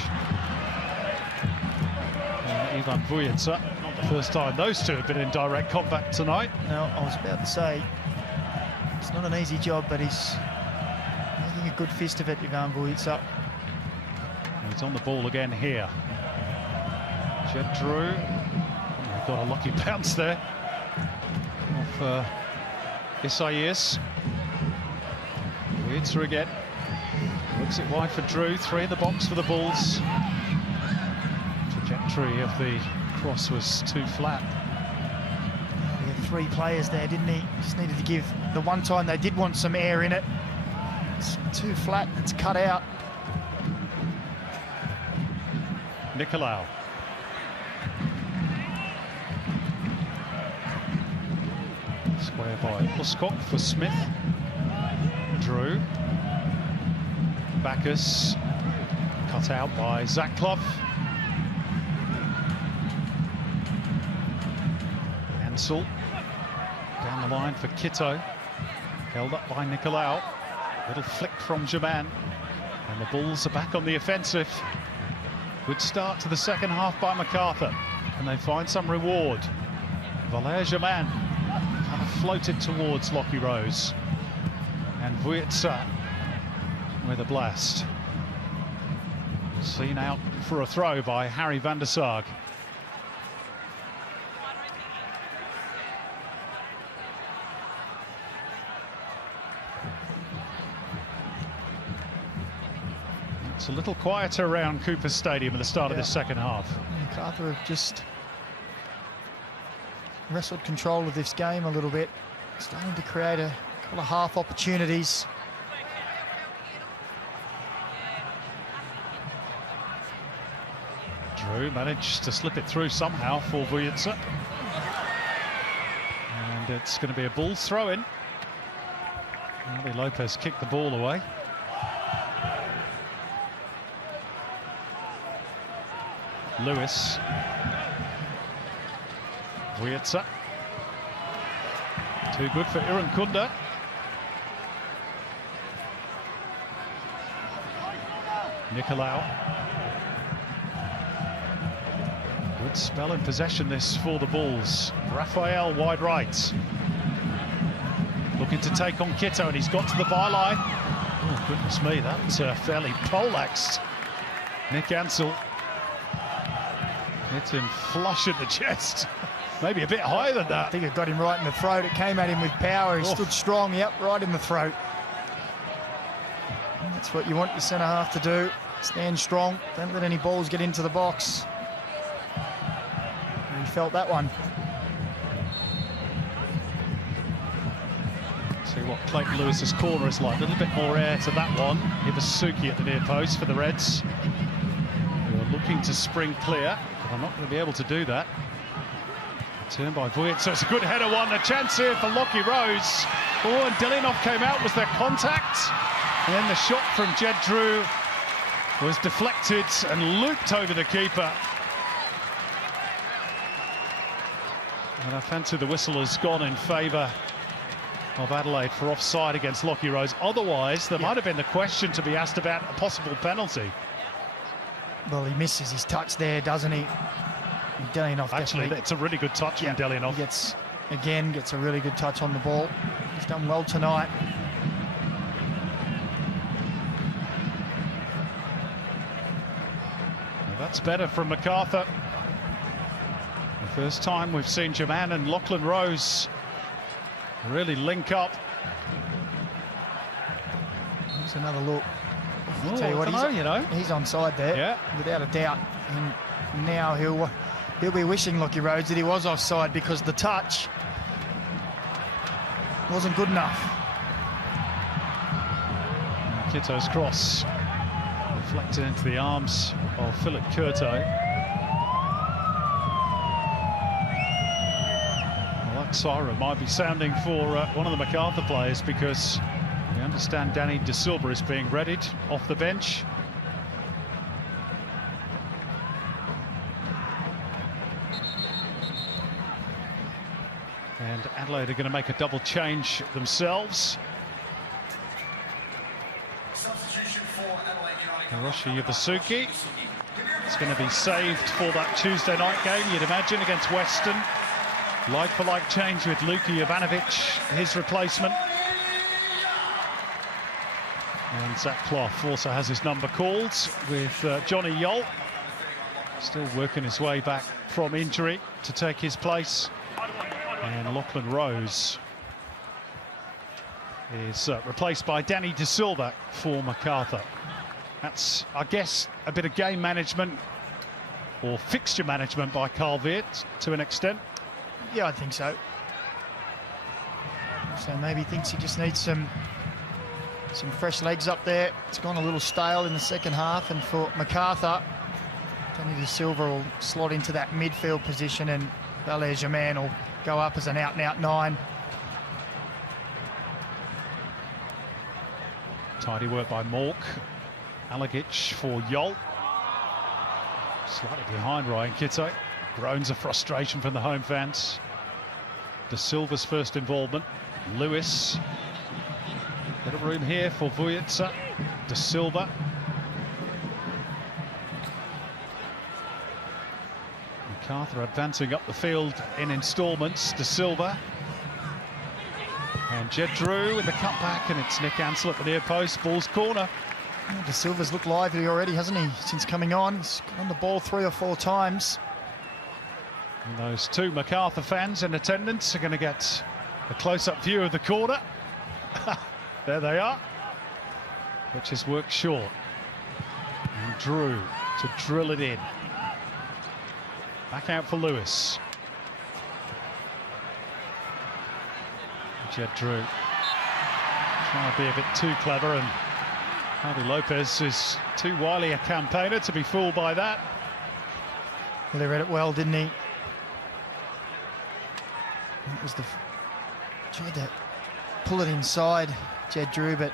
And Ivan Vujica, not the first time those two have been in direct combat tonight. No, I was about to say, it's not an easy job, but he's making a good fist of it, Ivan Vujica. He's on the ball again here. Jed Drew. Oh, got a lucky bounce there off Isaias. Vujica again. Looks it wide for Drew. 3 in the box for the Bulls. Trajectory of the cross was too flat. He had 3 players there, didn't he? Just needed to give the one time they did want some air in it. It's too flat, it's cut out. Nicolau. Square by Uscock for Smith. Drew. Bacchus. Cut out by Zaklov. Ansel. Down the line for Kitto. Held up by Nicolau. Little flick from Jaman. And the Bulls are back on the offensive. Good start to the second half by Macarthur. Can they find some reward? Valère Jaman kind of floated towards Lockie Rose. And Vujica with a blast. Seen out for a throw by Harry van der Sarg. It's a little quieter around Cooper Stadium at the start of this second half. Macarthur have just wrestled control of this game a little bit, starting to create a couple of half opportunities. Drew managed to slip it through somehow for Vujica. And it's going to be a Bulls throw-in. Javi Lopez kicked the ball away. Lewis. Vujica. Too good for Irankunda. Nicolau. Good spell in possession this for the Bulls. Raphael wide right. Looking to take on Kitto, and he's got to the byline. Oh, goodness me, that's fairly poleaxed. Nick Ansel. Hits him flush in the chest. Maybe a bit higher than that. I think it got him right in the throat. It came at him with power. He stood strong. Yep, right in the throat. And that's what you want your centre half to do. Stand strong. Don't let any balls get into the box. And he felt that one. See what Clayton Lewis's corner is like. A little bit more air to that one. Ibasuki at the near post for the Reds. They're looking to spring clear. But I'm not going to be able to do that. Turn by Vujica, so it's a good header one. A chance here for Lockie Rose. Oh, and Delianov came out. Was there contact? And then the shot from Jed Drew was deflected and looped over the keeper. And I fancy the whistle has gone in favour of Adelaide for offside against Lockie Rose. Otherwise, there might have been the question to be asked about a possible penalty. Well, he misses his touch there, doesn't he? Delianov Actually, it's a really good touch from Delianov. He gets a really good touch on the ball. He's done well tonight. Well, that's better from Macarthur. The first time we've seen Jaman and Lachlan Rose really link up. Here's another look. Oh, Tell you what, he's onside there, without a doubt. And now he'll be wishing Lockie Rose that he was offside, because the touch wasn't good enough. Kitto's cross deflected into the arms of Philip Curto. Well, that siren might be sounding for one of the Macarthur players, because we understand Danny De Silva is being readied off the bench. And Adelaide are going to make a double change themselves. Substitution for Adelaide United. Hiroshi Yabasuki. It's going to be saved for that Tuesday night game, you'd imagine, against Western. Like-for-like change with Luka Jovanovic, his replacement. And Zach Clough also has his number called with Johnny Yolt still working his way back from injury to take his place. And Lachlan Rose is replaced by Danny De Silva for Macarthur. That's, I guess, a bit of game management or fixture management by Carl Veert to an extent. Yeah, I think so. So maybe thinks he just needs some fresh legs up there. It's gone a little stale in the second half, and for Macarthur, Danny De Silva will slot into that midfield position, and Valère-Germain will go up as an out-and-out 9. Tidy work by Mork. Alagic for Yolt. Slightly behind Ryan Kitto. Groans of frustration from the home fans. De Silva's first involvement. Lewis. Bit of room here for Vujica. De Silva. Macarthur advancing up the field in instalments. De Silva. And Jed Drew with the cutback, and it's Nick Ansell at the near post. Ball's corner. Oh, De Silva's looked lively already, hasn't he, since coming on? He's got on the ball 3 or 4 times. And those 2 Macarthur fans in attendance are going to get a close-up view of the corner. There they are, which has worked short. And Drew to drill it in. Back out for Lewis. Jed Drew trying to be a bit too clever, and Javi Lopez is too wily a campaigner to be fooled by that. Well, he read it well, didn't he? It was tried to pull it inside, Jed Drew, but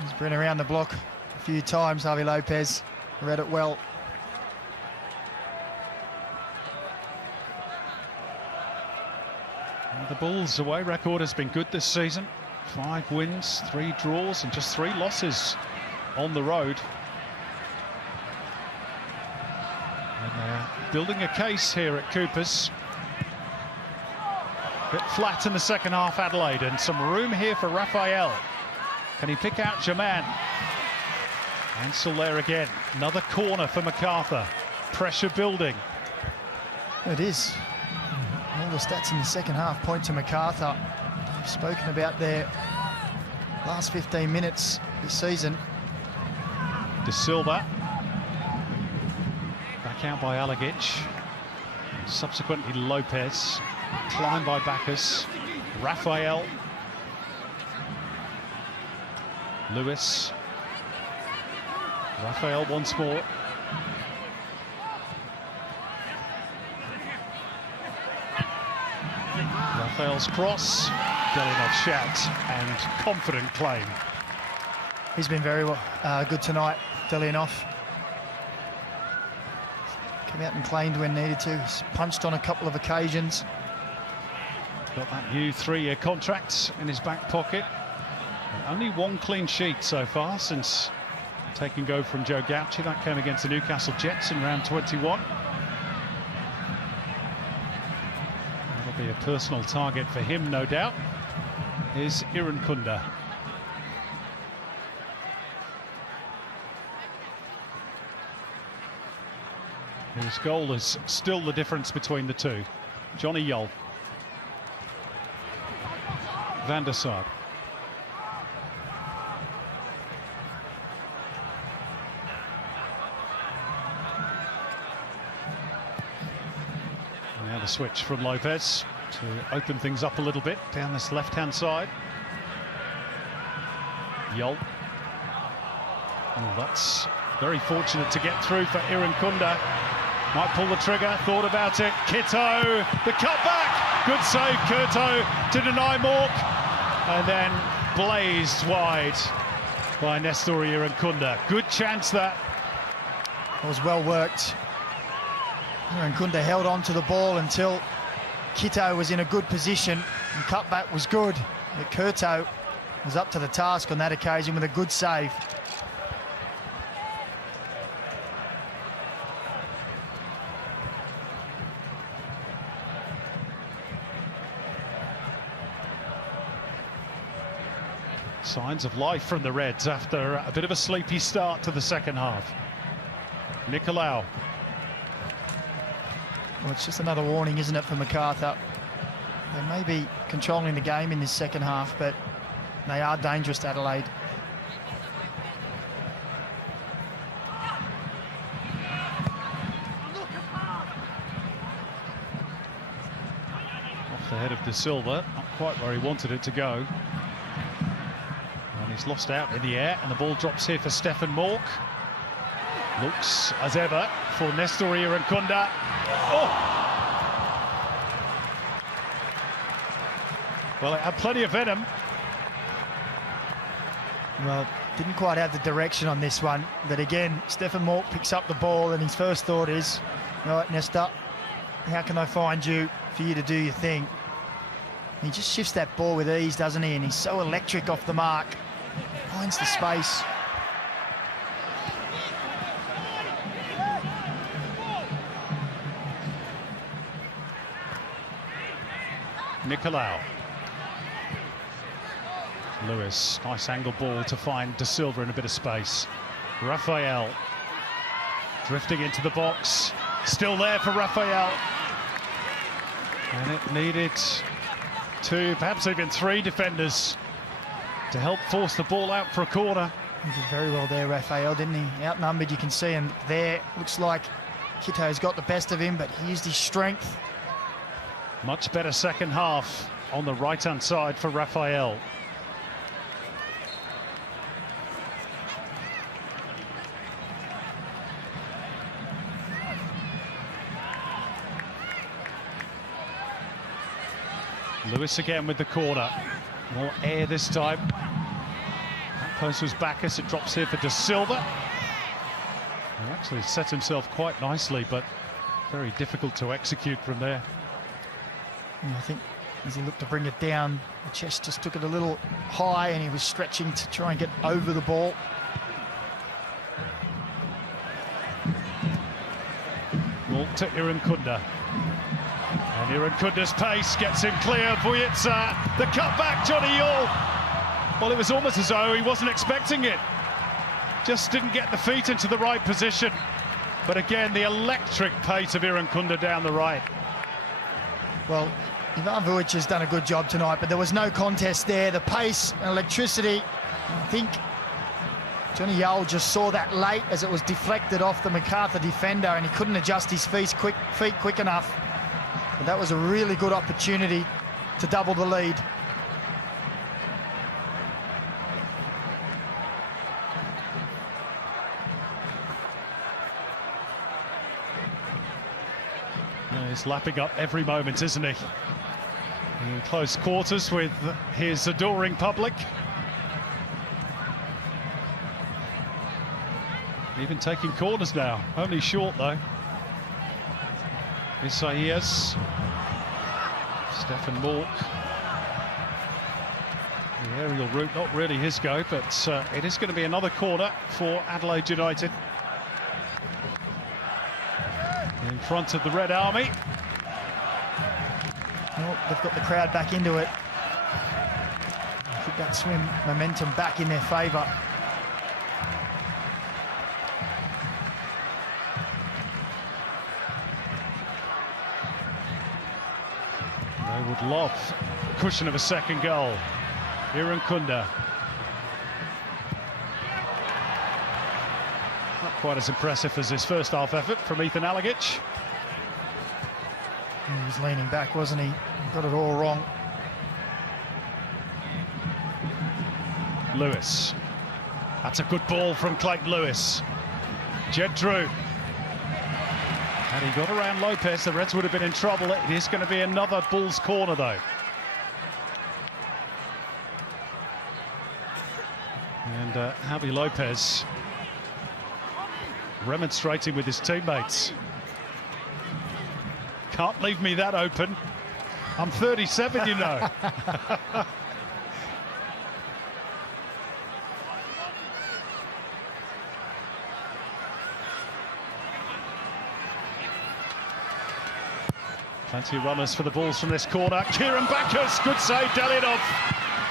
he's been around the block a few times. Javi Lopez read it well. The Bulls' away record has been good this season. 5 wins, 3 draws, and just 3 losses on the road. And they're building a case here at Coopers. Bit flat in the second half, Adelaide, and some room here for Raphael. Can he pick out Germain? Ansell there again. Another corner for Macarthur. Pressure building. It is. All the stats in the second half point to Macarthur. We've spoken about their last 15 minutes this season. De Silva. Back out by Alagic. Subsequently Lopez. Climbed by Bacchus. Raphael. Lewis. Raphael once more. Raphael's cross. Delinov's shout and confident claim. He's been very good tonight, Delianov. Came out and claimed when needed to. He's punched on a couple of occasions. Got that new 3-year contract in his back pocket. And only 1 clean sheet so far since taking go from Joe Gauci. That came against the Newcastle Jets in round 21. That'll be a personal target for him, no doubt, is Irankunda. His goal is still the difference between the two. Johnny Yolt. Van der Sar. Now the switch from Lopez to open things up a little bit down this left-hand side. Yolt. Oh, that's very fortunate to get through for Irankunda. Might pull the trigger, thought about it. Kitto, the cutback. Good save, Kurto, to deny Mork. And then blazed wide by Nestor Irankunda. Good chance that. It was well worked. Irankunda held on to the ball until Kitto was in a good position, and cutback was good. But Kurto was up to the task on that occasion with a good save. Signs of life from the Reds after a bit of a sleepy start to the second half. Nicolau. Well, it's just another warning, isn't it, for Macarthur? They may be controlling the game in this second half, but they are dangerous to Adelaide. Off the head of De Silva, not quite where he wanted it to go. And he's lost out in the air, and the ball drops here for Stefan Mork. Looks, as ever, for Nestory Irankunda. Oh! Well, it had plenty of venom. Well, didn't quite have the direction on this one. But again, Stefan Mork picks up the ball, and his first thought is, right, Nesta, how can I find you for you to do your thing? He just shifts that ball with ease, doesn't he? And he's so electric off the mark. Finds the space. Nicolau. Lewis, nice angle ball to find De Silva in a bit of space. Raphael drifting into the box. Still there for Raphael. And it needed two, perhaps even three defenders to help force the ball out for a corner. He did very well there, Raphael, didn't he? Outnumbered, you can see him there. Looks like Kito's got the best of him, but he used his strength. Much better second half on the right-hand side for Raphael. Lewis again with the corner. More air this time. That post was Bacchus. It drops here for De Silva. He actually set himself quite nicely, but very difficult to execute from there. I think as he looked to bring it down, the chest just took it a little high, and he was stretching to try and get over the ball. Ball to Irankunda. And Irankunda's pace gets him clear. Vujitsa, the cutback, Johnny Yule. Well, it was almost as though he wasn't expecting it. Just didn't get the feet into the right position. But again, the electric pace of Irankunda down the right. Well, Ivan Vujic has done a good job tonight, but there was no contest there. The pace and electricity, I think Johnny Yule just saw that late as it was deflected off the Macarthur defender, and he couldn't adjust his feet quick enough. But that was a really good opportunity to double the lead. He's lapping up every moment, isn't he? In close quarters with his adoring public. Even taking corners now, only short though. Isaias, Stefan Mork. The aerial route, not really his go, but it is going to be another corner for Adelaide United. In front of the Red Army. Well, they've got the crowd back into it. I think that swim momentum back in their favour. They would love the cushion of a second goal. Irankunda. Not quite as impressive as his first half effort from Ethan Alagic. He was leaning back, wasn't he? Got it all wrong. Lewis. That's a good ball from Clayton Lewis. Jed Drew. And he got around Lopez. The Reds would have been in trouble. It is going to be another Bulls corner, though. And Javi Lopez remonstrating with his teammates. Can't leave me that open. I'm 37, you know. Plenty of runners for the Bulls from this corner. Kieran Bacchus, good save, Dalinov.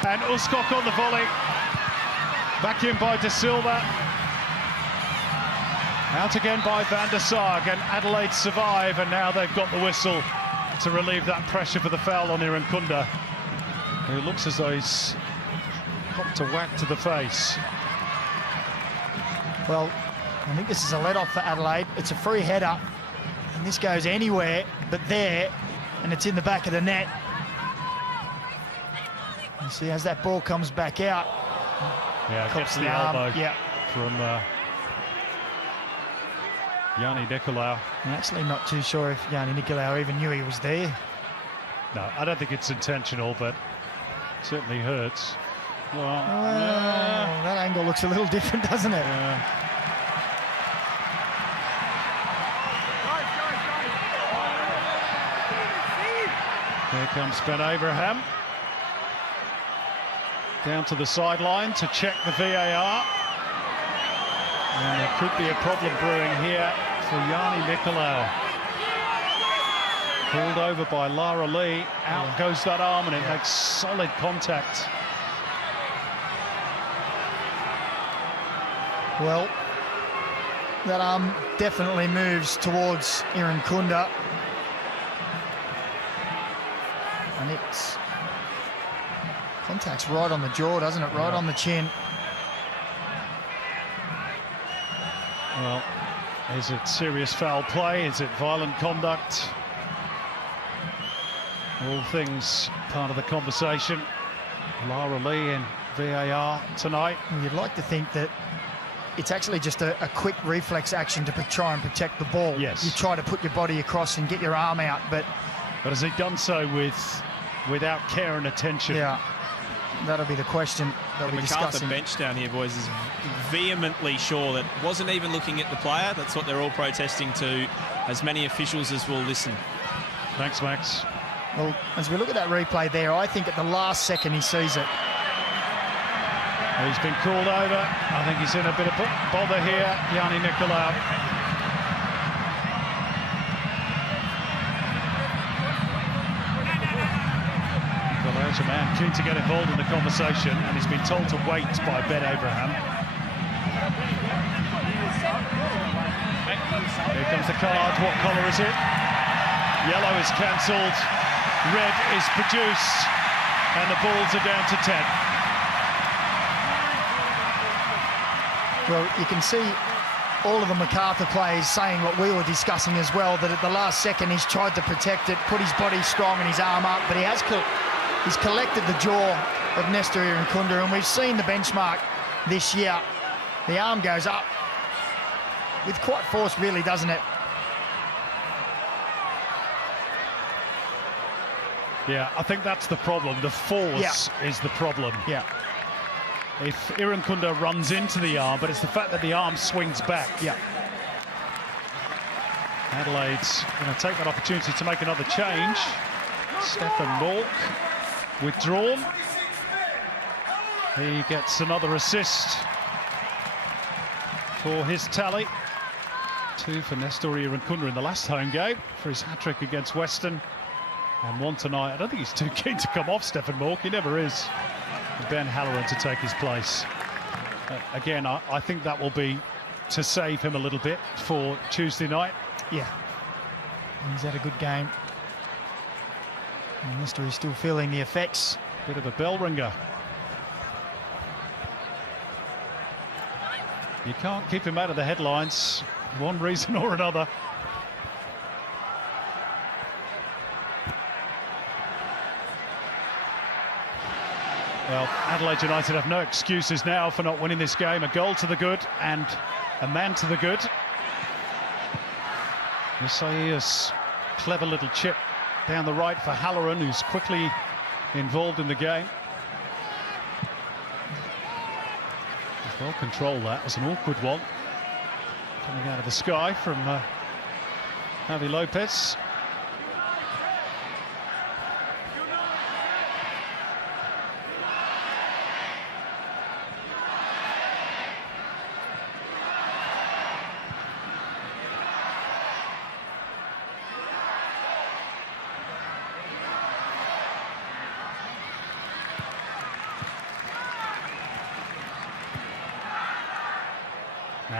And Uskok on the volley. Back in by De Silva. Out again by Van der Sarg, and Adelaide survive, and now they've got the whistle to relieve that pressure for the foul on Irankunda, who looks as though he's got to whack to the face. Well, I think this is a let-off for Adelaide. It's a free header, and this goes anywhere but there, and it's in the back of the net. You see, as that ball comes back out, yeah, cops gets the elbow from Yanni Nicolau. I'm actually not too sure if Yanni Nicolau even knew he was there. No, I don't think it's intentional, but it certainly hurts. Well, that angle looks a little different, doesn't it? Yeah. Here comes Ben Abraham. Down to the sideline to check the VAR. And there could be a problem brewing here for Yanni Nicolau. Pulled over by Lara Lee. Out goes that arm, and it makes solid contact. Well, that arm definitely moves towards Irankunda. And it's contact's right on the jaw, doesn't it? Right on the chin. Well, is it serious foul play? Is it violent conduct? All things part of the conversation. Lara Lee in VAR tonight. You'd like to think that it's actually just a quick reflex action to try and protect the ball. Yes. You try to put your body across and get your arm out, but has he done so without care and attention? Yeah, that'll be the question that we're discussing. The bench down here, boys, is vehemently sure that wasn't even looking at the player. That's what they're all protesting to, as many officials as will listen. Thanks, Max. Well, as we look at that replay there, I think at the last second he sees it. He's been called over. I think he's in a bit of bother here, Yanni Nicolau. Well, there's a man keen to get involved in the conversation, and he's been told to wait by Ben Abraham. Here comes the card. What colour is it? Yellow is cancelled. Red is produced, and the balls are down to 10. Well, you can see all of the Macarthur players saying what we were discussing as well, that at the last second he's tried to protect it, put his body strong and his arm up, but he's collected the jaw of Nestor Irankunda, and we've seen the benchmark this year. The arm goes up with quite force, really, doesn't it? Yeah, I think that's the problem. The force is the problem. Yeah. If Irankunda runs into the arm, but it's the fact that the arm swings back. Yeah. Adelaide's going to take that opportunity to make another change. Stefan Mork withdrawn. He gets another assist for his tally. 2 for Nestor Irankunda in the last home game for his hat-trick against Western. And 1 tonight. I don't think he's too keen to come off Stefan Mork. He never is. Ben Halloran to take his place. Again, I think that will be to save him a little bit for Tuesday night. Yeah. He's had a good game. And Nestor is still feeling the effects. Bit of a bell ringer. You can't keep him out of the headlines, one reason or another. Well, Adelaide United have no excuses now for not winning this game. A goal to the good and a man to the good. Isaiah's clever little chip down the right for Halloran, who's quickly involved in the game. Well controlled that. It was an awkward one. Coming out of the sky from Javi Lopez.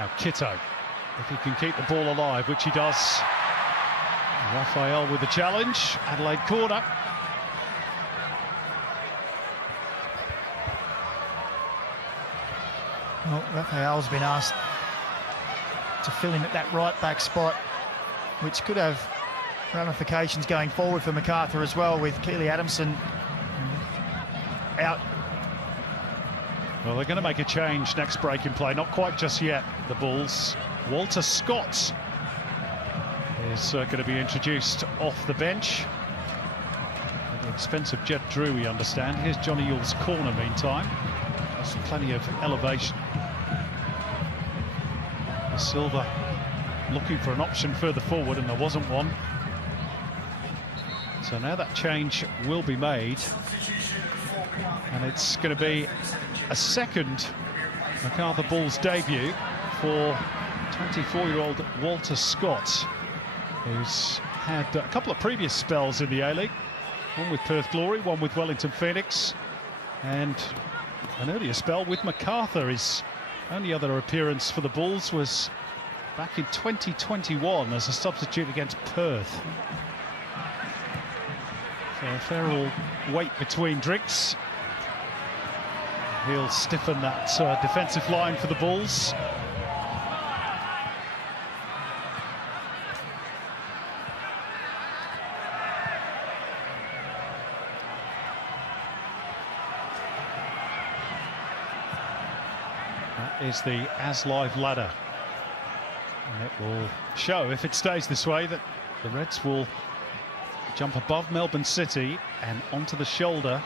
Now Kitto, if he can keep the ball alive, which he does. Raphael with the challenge. Adelaide corner. Well, Raphael's been asked to fill in at that right back spot, which could have ramifications going forward for Macarthur as well, with Keely Adamson out. Well, they're going to make a change next break in play. Not quite just yet, the Bulls. Walter Scott is going to be introduced off the bench at the expense of Jed Drew, we understand. Here's Johnny Yule's corner meantime. There's plenty of elevation. De Silva looking for an option further forward, and there wasn't one. So now that change will be made, and it's going to be a second Macarthur Bulls debut for 24-year-old Walter Scott, who's had a couple of previous spells in the A-League, one with Perth Glory, one with Wellington Phoenix, and an earlier spell with Macarthur. His only other appearance for the Bulls was back in 2021 as a substitute against Perth. So a fair all weight between drinks. He'll stiffen that defensive line for the Bulls. That is the As Live ladder. And it will show, if it stays this way, that the Reds will jump above Melbourne City and onto the shoulder.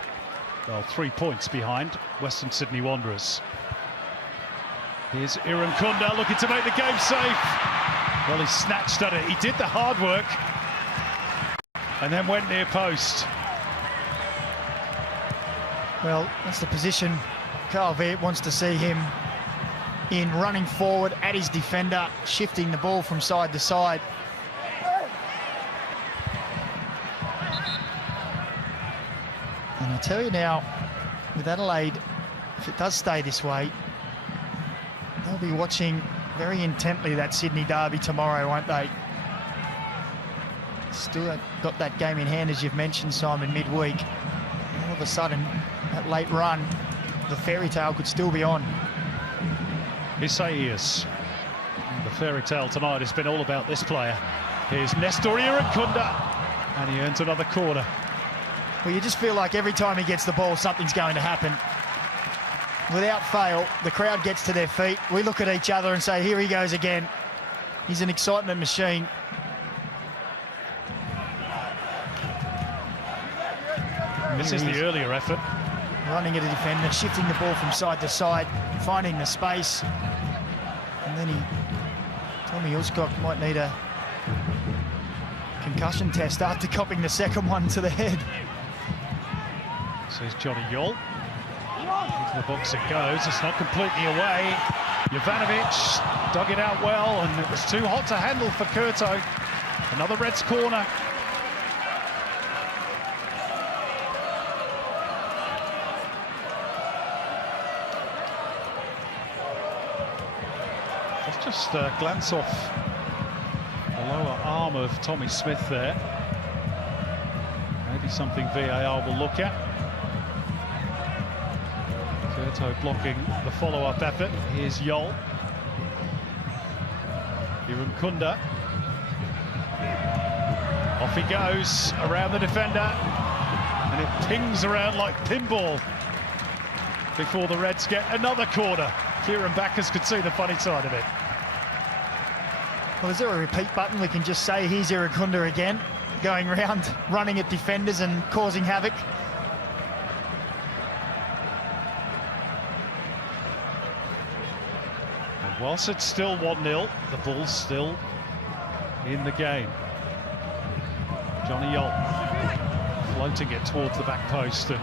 Well, 3 points behind Western Sydney Wanderers. Here's Irankunda looking to make the game safe. Well, he snatched at it. He did the hard work and then went near post. Well, that's the position Carl Veert wants to see him in, running forward at his defender, shifting the ball from side to side. And I tell you now, with Adelaide, if it does stay this way, they'll be watching very intently that Sydney derby tomorrow, won't they? Still got that game in hand, as you've mentioned, Simon, midweek. All of a sudden, that late run, the fairy tale could still be on. Isaias. The fairy tale tonight has been all about this player. Here's Nestor Irankunda, and he earns another corner. Well, you just feel like every time he gets the ball, something's going to happen. Without fail, the crowd gets to their feet. We look at each other and say, here he goes again. He's an excitement machine. This is the earlier effort. Running at a defender, shifting the ball from side to side, finding the space. And then Tommy Uscock might need a concussion test after copping the second one to the head. Says Johnny Yule. Into the box it goes. It's not completely away. Jovanovic dug it out well, and it was too hot to handle for Curto. Another Reds corner. Let's just glance off the lower arm of Tommy Smith there. Maybe something VAR will look at. Curto blocking the follow-up effort. Here's Yol. Irankunda. Off he goes around the defender, and it pings around like pinball before the Reds get another corner. Kieran Backers could see the funny side of it. Well, is there a repeat button? We can just say, here's Irankunda again, going around, running at defenders and causing havoc. And whilst it's still 1-0, the Bulls still in the game. Johnny Yol floating it towards the back post, and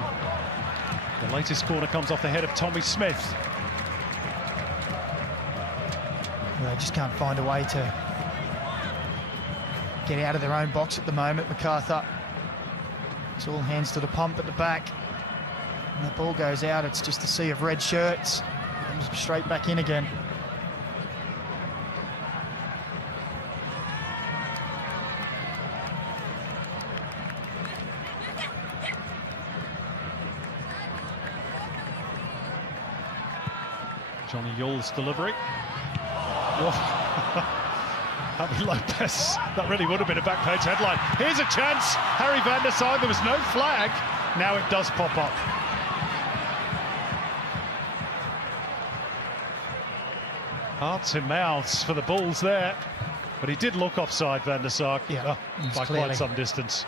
the latest corner comes off the head of Tommy Smith. Well, they just can't find a way to get out of their own box at the moment, Macarthur. It's all hands to the pump at the back. And the ball goes out, it's just a sea of red shirts. Comes straight back in again. Johnny Yule's delivery. Javi Lopez, that really would have been a back page headline. Here's a chance. Harry van der Sar, there was no flag. Now it does pop up. Hearts and mouths for the Bulls there. But he did look offside, van der Sar, by quite some distance.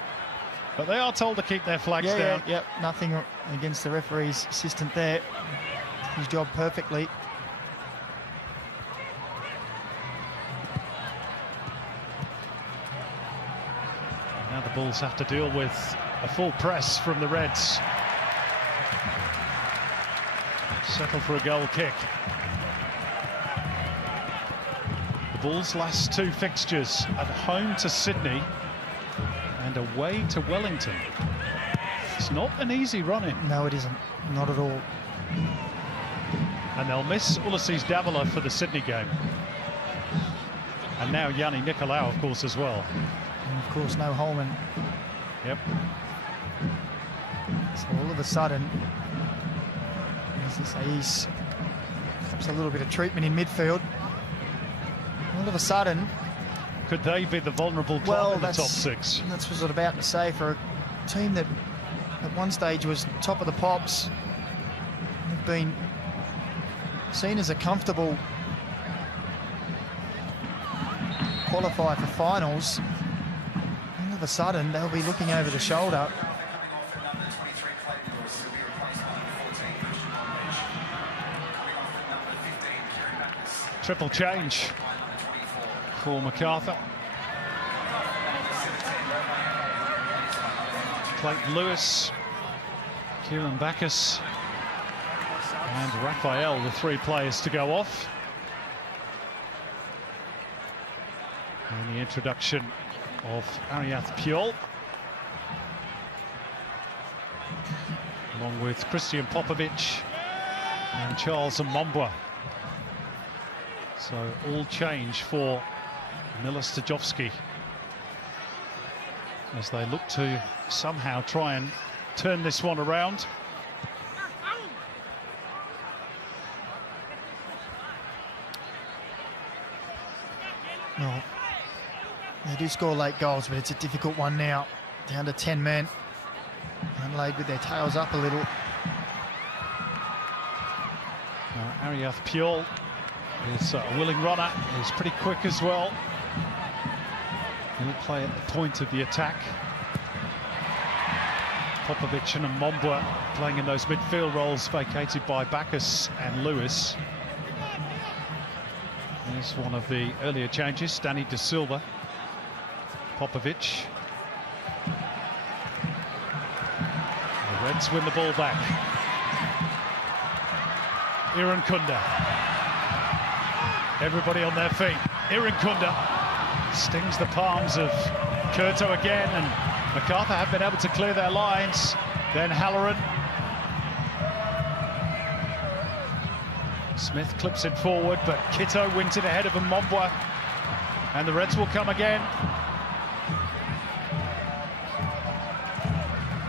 But they are told to keep their flags down. Yep, nothing against the referee's assistant there. His job perfectly. Now the Bulls have to deal with a full press from the Reds. Settle for a goal kick. The Bulls' last two fixtures at home to Sydney and away to Wellington. It's not an easy run-in. No, it isn't. Not at all. And they'll miss Ulysses Davila for the Sydney game. And now Yanni Nicolau, of course, as well. And of course, no Holman. Yep. So all of a sudden, as I say, he's perhaps a little bit of treatment in midfield. All of a sudden, could they be the vulnerable club in the top six? That's what I was about to say. For a team that at one stage was top of the pops, have been seen as a comfortable qualifier for finals. All of a sudden, they'll be looking over the shoulder. Triple change for Macarthur. Clayton Lewis, Kieran Bacchus and Raphael, the three players to go off. And the introduction of Ariath Puyol, along with Christian Popovic and Charles Mbombwa. So all change for Miller Stajovski as they look to somehow try and turn this one around. Well, they do score late goals, but it's a difficult one now. Down to 10 men. Adelaide with their tails up a little. Ariath Puyol is a willing runner. He's pretty quick as well. He'll play at the point of the attack. Popovic and Mbombwa playing in those midfield roles vacated by Bacchus and Lewis. There's one of the earlier changes, Danny De Silva. Popovic. The Reds win the ball back. Irankunda. Everybody on their feet. Irankunda stings the palms of Curto again, and Macarthur have been able to clear their lines. Then Halloran. Smith clips it forward, but Kitto wins it ahead of Mbombwa, and the Reds will come again.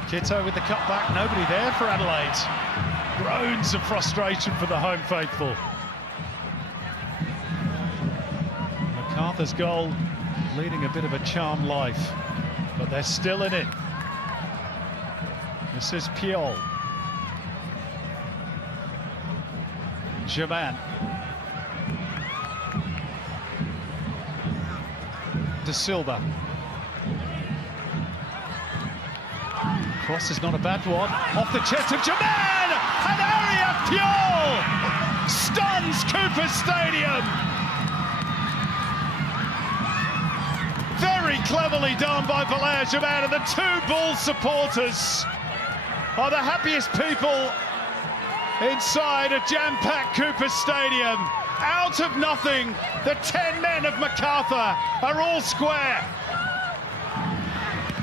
Kitto with the cutback, nobody there for Adelaide. Groans of frustration for the home faithful. Macarthur's goal leading a bit of a charmed life, but they're still in it. This is Puyol. Germain. De Silva. Cross is not a bad one. Off the chest of Germain! And Ariath Puyol stuns Cooper Stadium! Very cleverly done by Valère Germain, and the two Bulls supporters are the happiest people inside a jam-packed Cooper Stadium. Out of nothing, the 10 men of Macarthur are all square.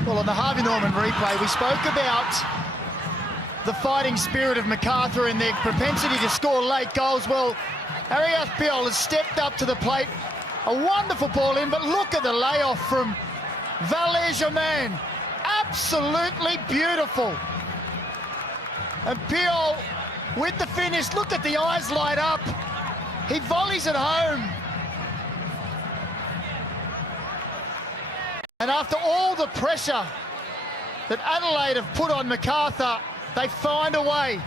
Well, on the Harvey Norman replay, we spoke about the fighting spirit of Macarthur and their propensity to score late goals. Well, Ariath Puyol has stepped up to the plate. A wonderful ball in, but look at the layoff from Valère Germain. Absolutely beautiful. And Puyol with the finish, look at the eyes light up. He volleys it home. And after all the pressure that Adelaide have put on Macarthur, they find a way.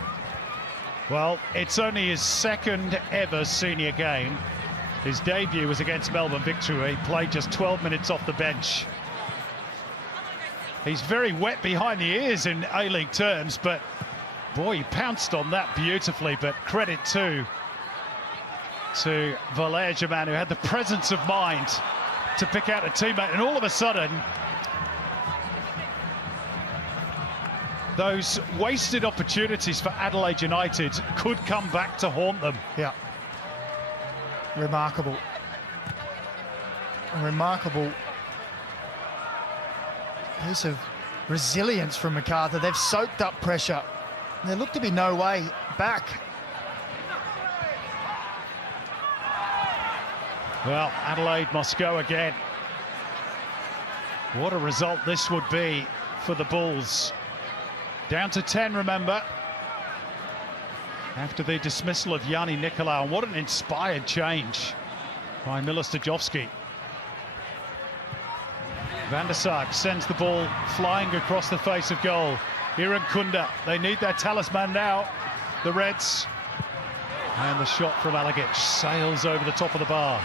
Well, it's only his second ever senior game. His debut was against Melbourne Victory. He played just 12 minutes off the bench. He's very wet behind the ears in A-League terms, but boy, he pounced on that beautifully. But credit to Valère Germain, who had the presence of mind to pick out a teammate, and all of a sudden those wasted opportunities for Adelaide United could come back to haunt them. Yeah. Remarkable. A remarkable piece of resilience from Macarthur. They've soaked up pressure. There looked to be no way back. Well, Adelaide must go again. What a result this would be for the Bulls. Down to 10, remember, after the dismissal of Yanni Nicolau. What an inspired change by Milos Stajovski. Van der Sar sends the ball flying across the face of goal. Iran Kunda, they need their talisman now, the Reds. And the shot from Alagic sails over the top of the bar.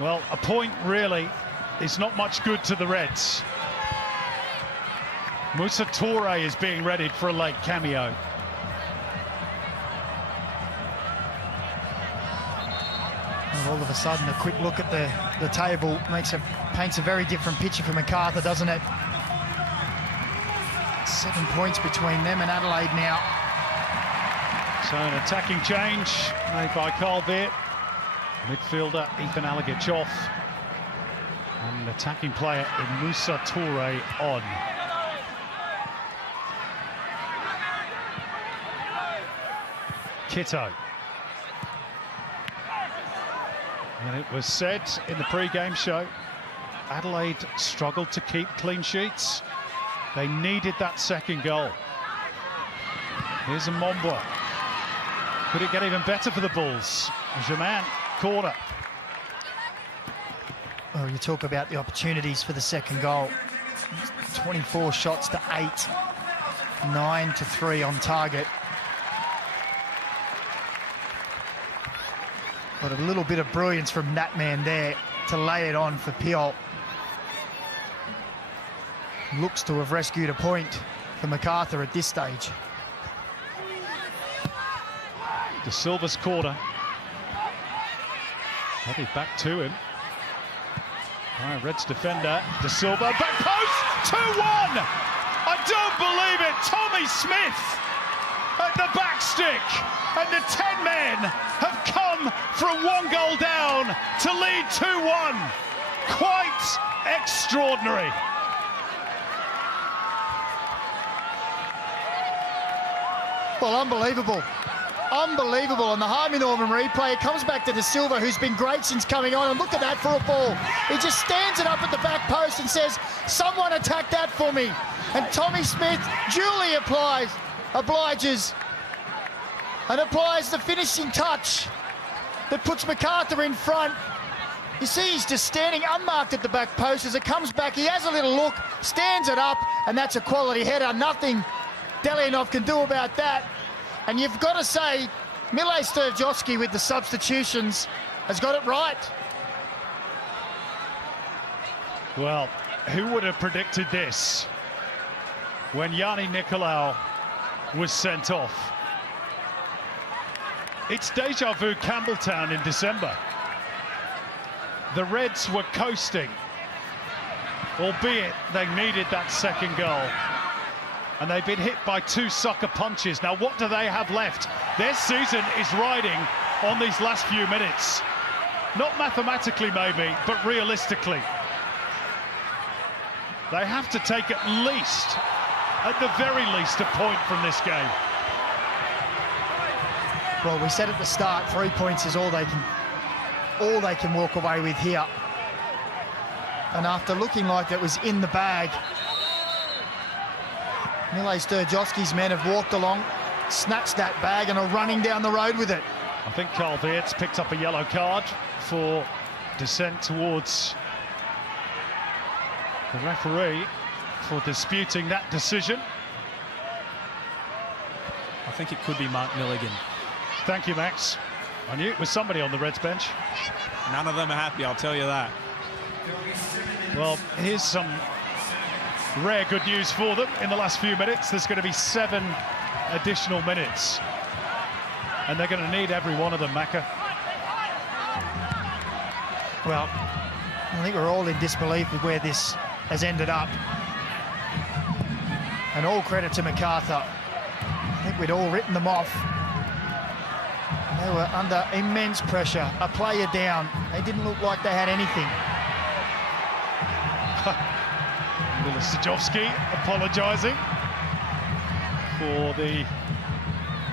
Well, a point really is not much good to the Reds. Moussa Touré is being readied for a late cameo. And all of a sudden, a quick look at the table paints a very different picture for Macarthur, doesn't it? 7 points between them and Adelaide now. So an attacking change made by Carl Veer. Midfielder Ethan Alagic off. And an attacking player in Moussa Touré on. Kitto. And it was said in the pre-game show, Adelaide struggled to keep clean sheets. They needed that second goal. Here's a Mombwa. Could it get even better for the Bulls? Germain, corner. Oh, you talk about the opportunities for the second goal. 24 shots to 8. 9 to 3 on target. But a little bit of brilliance from that man there to lay it on for Piol. Looks to have rescued a point for Macarthur at this stage. De Silva's corner. Headed back to him. Reds defender, De Silva, back post, 2-1! I don't believe it, Tommy Smith at the back stick, and the 10 men have come from 1 goal down to lead 2-1. Quite extraordinary. Well, unbelievable. Unbelievable. On the Harvey Norman replay, it comes back to De Silva, who's been great since coming on. And look at that for a ball. He just stands it up at the back post and says, someone attack that for me. And Tommy Smith duly obliges and applies the finishing touch that puts Macarthur in front. You see he's just standing unmarked at the back post. As it comes back, he has a little look, stands it up, and that's a quality header. Nothing Delianov can do about that. And you've got to say, Milos Stajovski with the substitutions has got it right. Well, who would have predicted this when Yanni Nicolau was sent off? It's deja vu Campbelltown in December. The Reds were coasting, albeit they needed that second goal. And they've been hit by 2 sucker punches. Now, what do they have left? Their season is riding on these last few minutes. Not mathematically, maybe, but realistically. They have to take at the very least, a point from this game. Well, we said at the start, 3 points is all they can walk away with here. And after looking like it was in the bag, Milos Stajovski's men have walked along snatched that bag and are running down the road with it. I think Carl Weertz picked up a yellow card for dissent towards the referee for disputing that decision. I think it could be Mark Milligan. Thank you, Max. I knew it was somebody on the Reds bench. None of them are happy, I'll tell you that. Well, here's some rare good news for them in the last few minutes. There's going to be 7 additional minutes. And they're going to need every one of them, Macca. Well, I think we're all in disbelief with where this has ended up. And all credit to Macarthur. I think we'd all written them off. They were under immense pressure. A player down. They didn't look like they had anything. Stajovski apologising for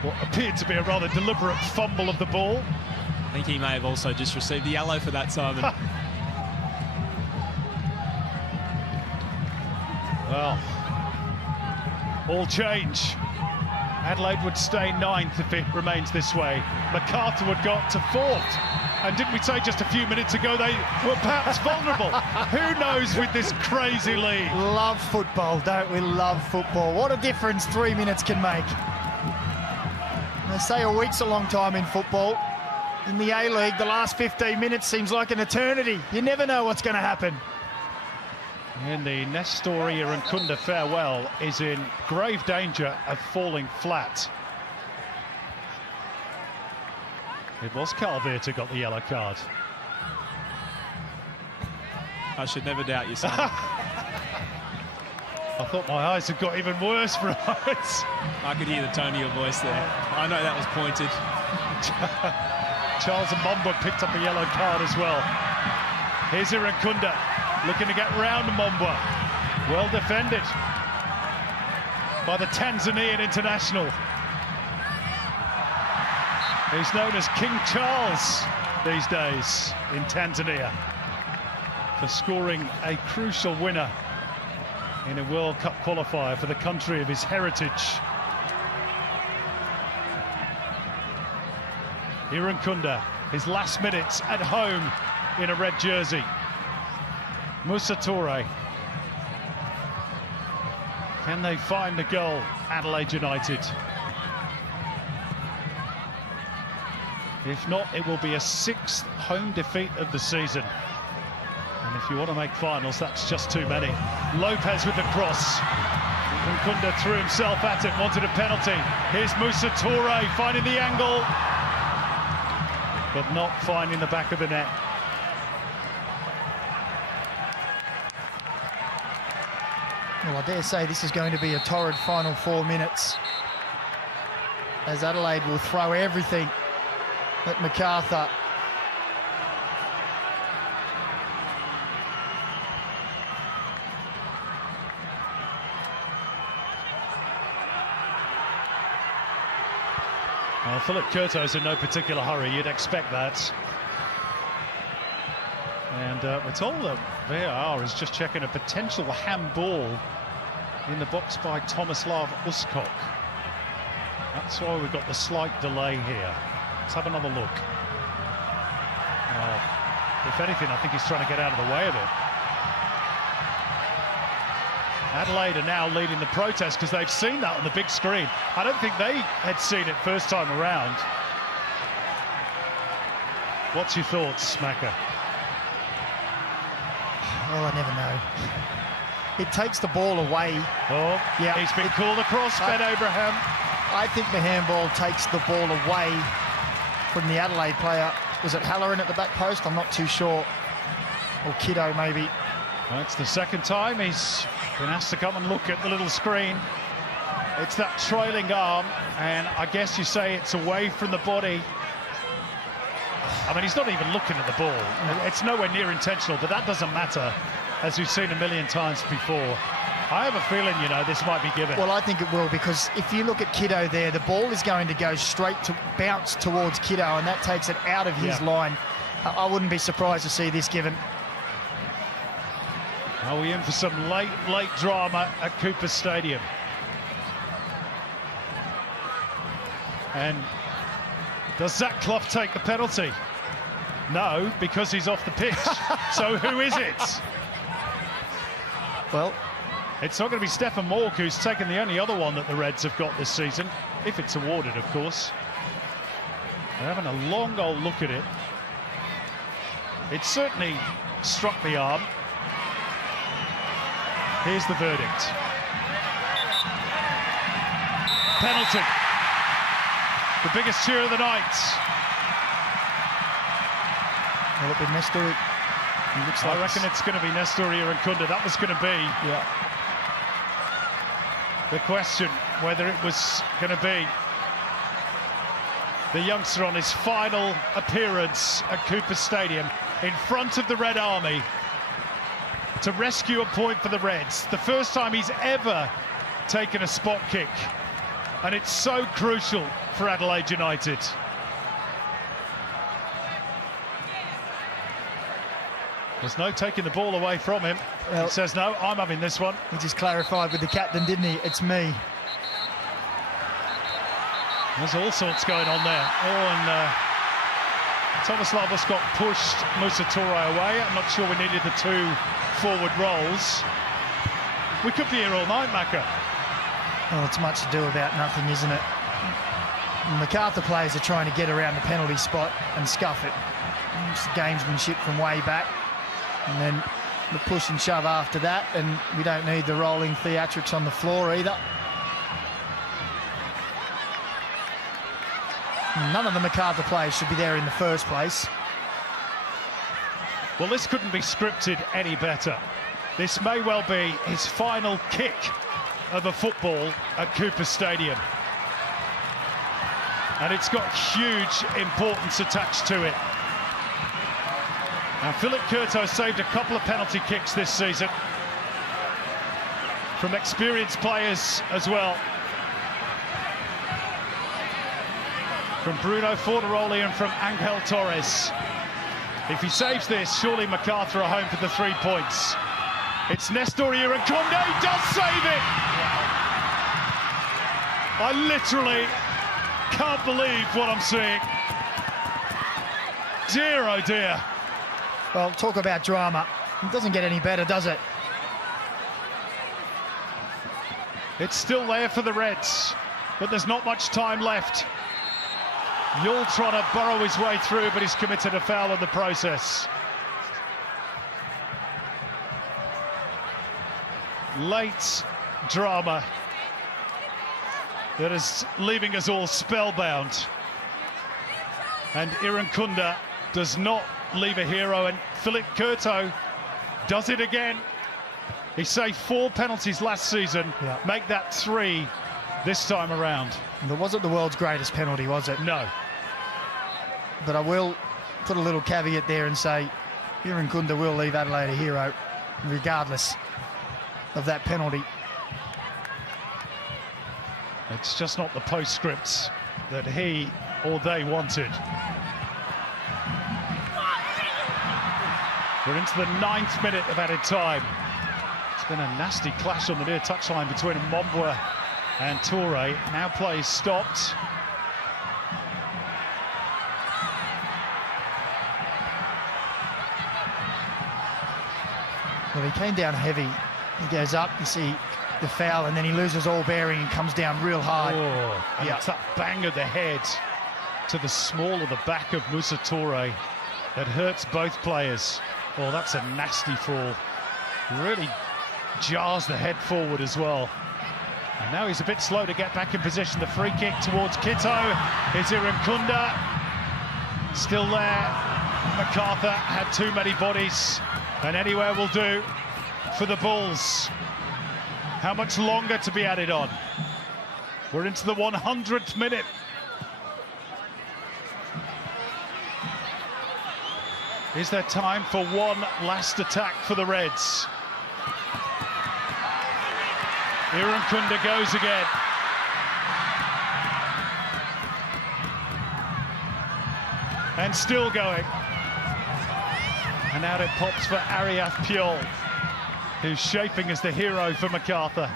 what appeared to be a rather deliberate fumble of the ball. I think he may have also just received the yellow for that, Simon. Well, all change. Adelaide would stay 9th if it remains this way. Macarthur would got to 4th. And didn't we say just a few minutes ago they were perhaps vulnerable? Who knows with this crazy league? Love football, don't we? Love football. What a difference 3 minutes can make. They say a week's a long time in football. In the A-League, the last 15 minutes seems like an eternity. You never know what's going to happen. And the Nestoria and Kunda farewell is in grave danger of falling flat. It was Carl Weertz who got the yellow card. I should never doubt you, Simon. I thought my eyes had got even worse for a moment. I could hear the tone of your voice there. I know that was pointed. Charles Mbomba picked up a yellow card as well. Here's Irankunda looking to get round Mbomba. Well defended by the Tanzanian international. He's known as King Charles these days in Tanzania for scoring a crucial winner in a World Cup qualifier for the country of his heritage. Irankunda, his last minutes at home in a red jersey. Musa Toure. Can they find the goal, Adelaide United? If not, it will be a 6th home defeat of the season. And if you want to make finals, that's just too many. Lopez with the cross. Nkunda threw himself at it, wanted a penalty. Here's Musa Toure finding the angle, but not finding the back of the net. Well, I dare say this is going to be a torrid final 4 minutes, as Adelaide will throw everything at Macarthur. Well, Philip Curto's in no particular hurry, you'd expect that. And we're told that VAR is just checking a potential handball in the box by Tomislav Uskok. That's why we've got the slight delay here. Let's have another look. Well, if anything, I think he's trying to get out of the way of it. Adelaide are now leading the protest because they've seen that on the big screen. I don't think they had seen it first time around. What's your thoughts, Macca? Oh, I never know. It takes the ball away. Oh, yeah, he's been called across, Ben Abraham. I think the handball takes the ball away from the Adelaide player. Was it Halloran at the back post? I'm not too sure. Or Kiddo, maybe. Well, it's the second time he's been asked to come and look at the little screen. It's that trailing arm, and I guess you say it's away from the body. I mean, he's not even looking at the ball. It's nowhere near intentional, but that doesn't matter, as we've seen a million times before. I have a feeling, you know, this might be given. Well, I think it will, because if you look at Kiddo there, the ball is going to go straight to bounce towards Kiddo, and that takes it out of his line. I wouldn't be surprised to see this given. Are we in for some late drama at Cooper Stadium? And does Zach Clough take the penalty? No, because he's off the pitch. So who is it? Well, it's not going to be Stefan Mork, who's taken the only other one that the Reds have got this season, if it's awarded, of course. They're having a long old look at it. It certainly struck the arm. Here's the verdict. Penalty. The biggest cheer of the night. Will it be Nestor? I reckon it's going to be Nestor Irankunda. That was going to be the question, whether it was going to be the youngster on his final appearance at Cooper Stadium in front of the Red Army to rescue a point for the Reds. The first time he's ever taken a spot kick, and it's so crucial for Adelaide United. There's no taking the ball away from him. Well, he says, no, I'm having this one. He just clarified with the captain, didn't he? It's me. There's all sorts going on there. Oh, and Thomas Lavos got pushed Musa Toure away. I'm not sure we needed the two forward rolls. We could be here all night, Macca. Well, it's much to do about nothing, isn't it? Macarthur players are trying to get around the penalty spot and scuff it. It's gamesmanship from way back. And then the push and shove after that, and we don't need the rolling theatrics on the floor either. None of the Macarthur players should be there in the first place. Well, this couldn't be scripted any better. This may well be his final kick of a football at Cooper Stadium. And it's got huge importance attached to it. And Philip Curto saved a couple of penalty kicks this season from experienced players as well. From Bruno Fornaroli and from Angel Torres. If he saves this, surely Macarthur are home for the 3 points. It's Nestor Irankunda, he does save it! I literally can't believe what I'm seeing. Dear, oh dear. Well, talk about drama. It doesn't get any better, does it? It's still there for the Reds, but there's not much time left. Yule trying to burrow his way through, but he's committed a foul in the process. Late drama that is leaving us all spellbound. And Irankunda does not leave a hero, and Philip Curto does it again. He saved 4 penalties last season, make that 3 this time around. And it wasn't the world's greatest penalty, was it? No. But I will put a little caveat there and say Irankunda will leave Adelaide a hero, regardless of that penalty. It's just not the postscripts that he or they wanted. We're into the 9th minute of added time. It's been a nasty clash on the near touchline between Mombwa and Toure. Now play is stopped. Well, he came down heavy. He goes up, you see the foul, and then he loses all bearing and comes down real hard. Oh, and it's that bang of the head to the small of the back of Musa Toure that hurts both players. Oh, that's a nasty fall. Really jars the head forward as well. And now he's a bit slow to get back in position. The free kick towards Kitto is Irankunda. Still there. Macarthur had too many bodies, and anywhere will do for the Bulls. How much longer to be added on? We're into the 100th minute. Is there time for one last attack for the Reds? Irankunda goes again. And still going. And out it pops for Ariaf Piol, who's shaping as the hero for Macarthur.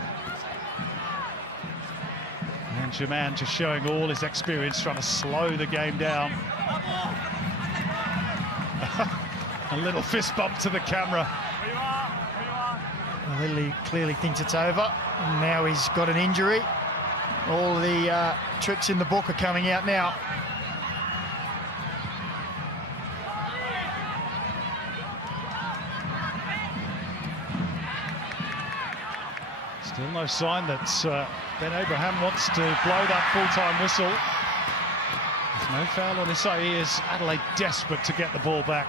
And And Germain just showing all his experience, trying to slow the game down. A little fist bump to the camera. Well, Lily clearly thinks it's over. Now he's got an injury. All the tricks in the book are coming out now. Still no sign that Ben Abraham wants to blow that full-time whistle. There's no foul on his ears. Adelaide desperate to get the ball back.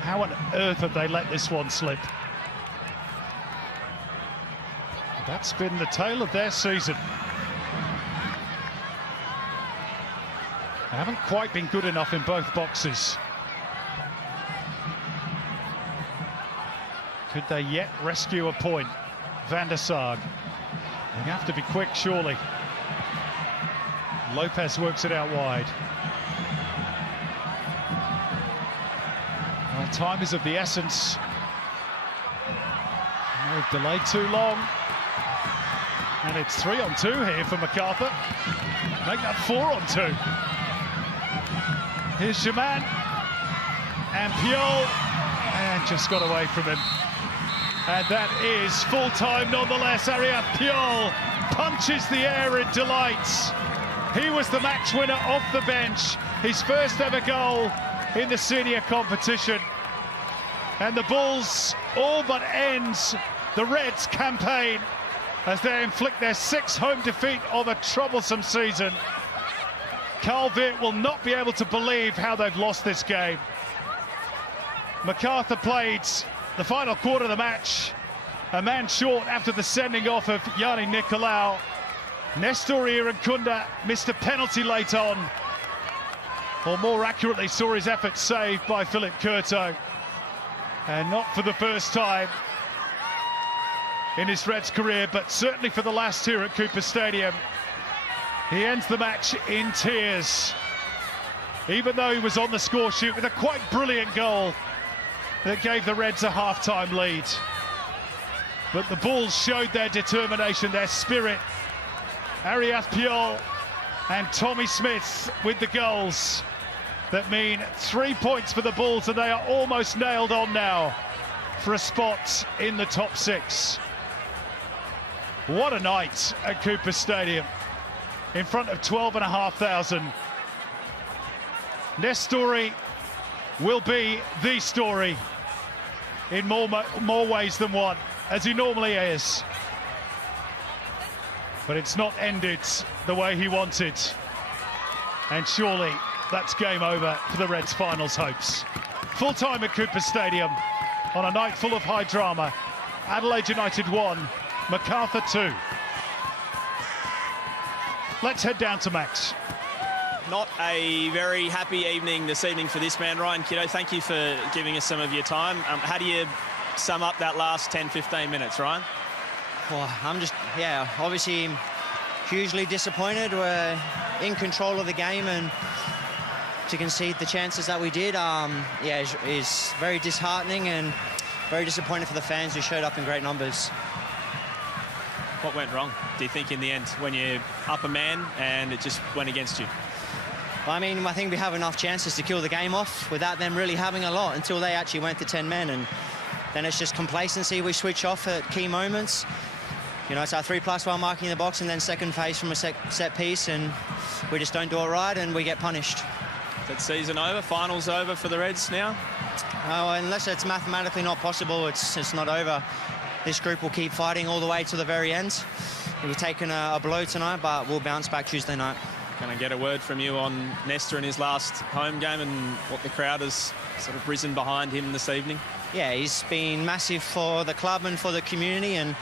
How on earth have they let this one slip? That's been the tale of their season. They haven't quite been good enough in both boxes. Could they yet rescue a point? Van der Sar. They have to be quick, surely. Lopez works it out wide. Well, time is of the essence. They've delayed too long. And it's 3-on-2 here for Macarthur. Make that 4-on-2. Here's Germain. And Piol. And just got away from him. And that is full-time nonetheless. Ariath Piol punches the air in delight. He was the match winner off the bench. His first ever goal in the senior competition. And the Bulls all but ends the Reds' campaign as they inflict their 6th home defeat of a troublesome season. Carl Veart will not be able to believe how they've lost this game. Macarthur played the final quarter of the match, a man short after the sending off of Yanni Nicolau. Nestor Irankunda missed a penalty late on, or more accurately saw his efforts saved by Philip Curto. And not for the first time in his Reds career, but certainly for the last here at Cooper Stadium. He ends the match in tears, even though he was on the score sheet with a quite brilliant goal that gave the Reds a half-time lead. But the Bulls showed their determination, their spirit. Ariath Piol and Tommy Smith with the goals that mean 3 points for the Bulls, and they are almost nailed on now for a spot in the top 6. What a night at Cooper Stadium in front of 12,500. Nestori will be the story in more ways than one, as he normally is. But it's not ended the way he wanted. And surely that's game over for the Reds' finals hopes. Full time at Cooper Stadium on a night full of high drama. Adelaide United 1, Macarthur 2. Let's head down to Max. Not a very happy evening this evening for this man. Ryan Kiddo, thank you for giving us some of your time. How do you sum up that last 10-15 minutes, Ryan? Well, I'm just, obviously hugely disappointed. We're in control of the game, and to concede the chances that we did, is very disheartening and very disappointing for the fans who showed up in great numbers. What went wrong, do you think, in the end, when you're up a man and it just went against you? I mean, I think we have enough chances to kill the game off without them really having a lot until they actually went to 10 men, and then it's just complacency. We switch off at key moments. You know, it's our 3+ while marking the box, and then second phase from a set piece, and we just don't do it right, and we get punished. That season over, finals over for the Reds now? Oh, unless it's mathematically not possible, it's not over. This group will keep fighting all the way to the very end. We've taken a blow tonight, but we'll bounce back Tuesday night. Can I get a word from you on Nestor in his last home game and what the crowd has sort of risen behind him this evening? Yeah, he's been massive for the club and for the community, and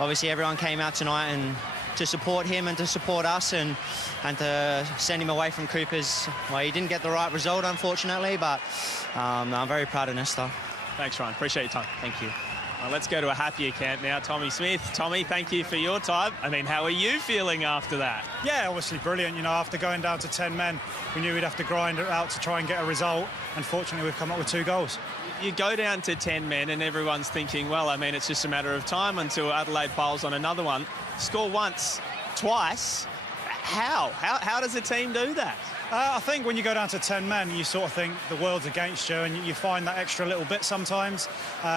obviously everyone came out tonight and to support him and to support us and to send him away from Coopers. Well, he didn't get the right result, unfortunately, but I'm very proud of Nestor. Thanks, Ryan. Appreciate your time. Thank you. Well, let's go to a happier camp now. Tommy Smith. Tommy, thank you for your time. I mean, how are you feeling after that? Yeah, obviously brilliant. You know, after going down to 10 men, we knew we'd have to grind it out to try and get a result. Unfortunately, we've come up with 2 goals. You go down to 10 men and everyone's thinking, well, I mean, it's just a matter of time until Adelaide piles on another one. Score once, twice. How does a team do that? I think when you go down to 10 men, you sort of think the world's against you, and you find that extra little bit sometimes.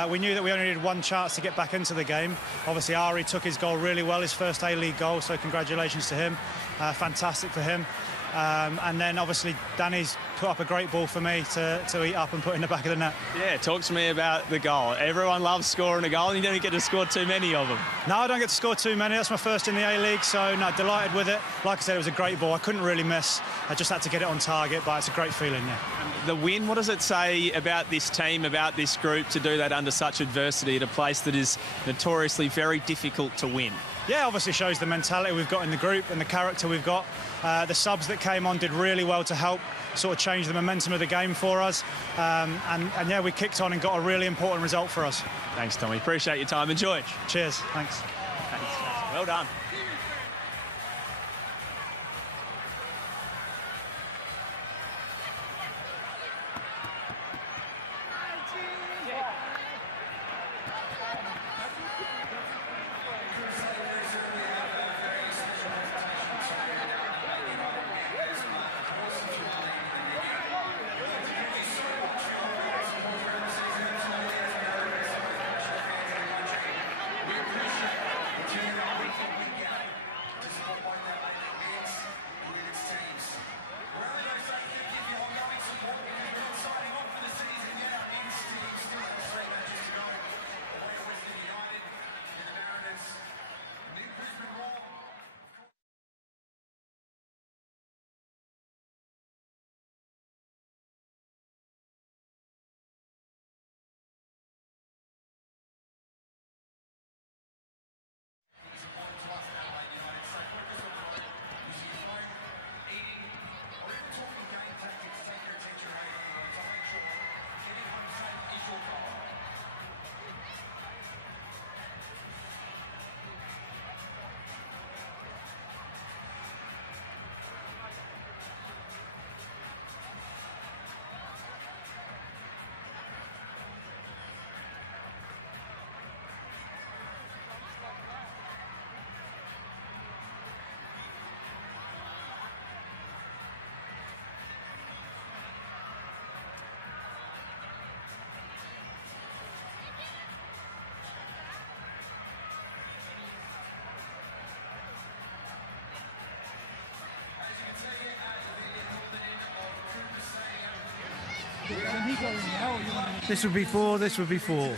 We knew that we only needed one chance to get back into the game. Obviously, Ari took his goal really well, his first A-League goal, so congratulations to him. Fantastic for him. And then, obviously, Danny's put up a great ball for me to eat up and put in the back of the net. Yeah, talk to me about the goal. Everyone loves scoring a goal, and you don't get to score too many of them. No, I don't get to score too many. That's my first in the A-League, so no, delighted with it. Like I said, it was a great ball. I couldn't really miss. I just had to get it on target, but it's a great feeling, yeah. The win, what does it say about this team, about this group, to do that under such adversity at a place that is notoriously very difficult to win? Yeah, obviously shows the mentality we've got in the group and the character we've got. The subs that came on did really well to help sort of change the momentum of the game for us. And yeah, we kicked on and got a really important result for us. Thanks, Tommy. Appreciate your time. And George. Cheers. Thanks. Thanks. Well done. This would be four, this would be four.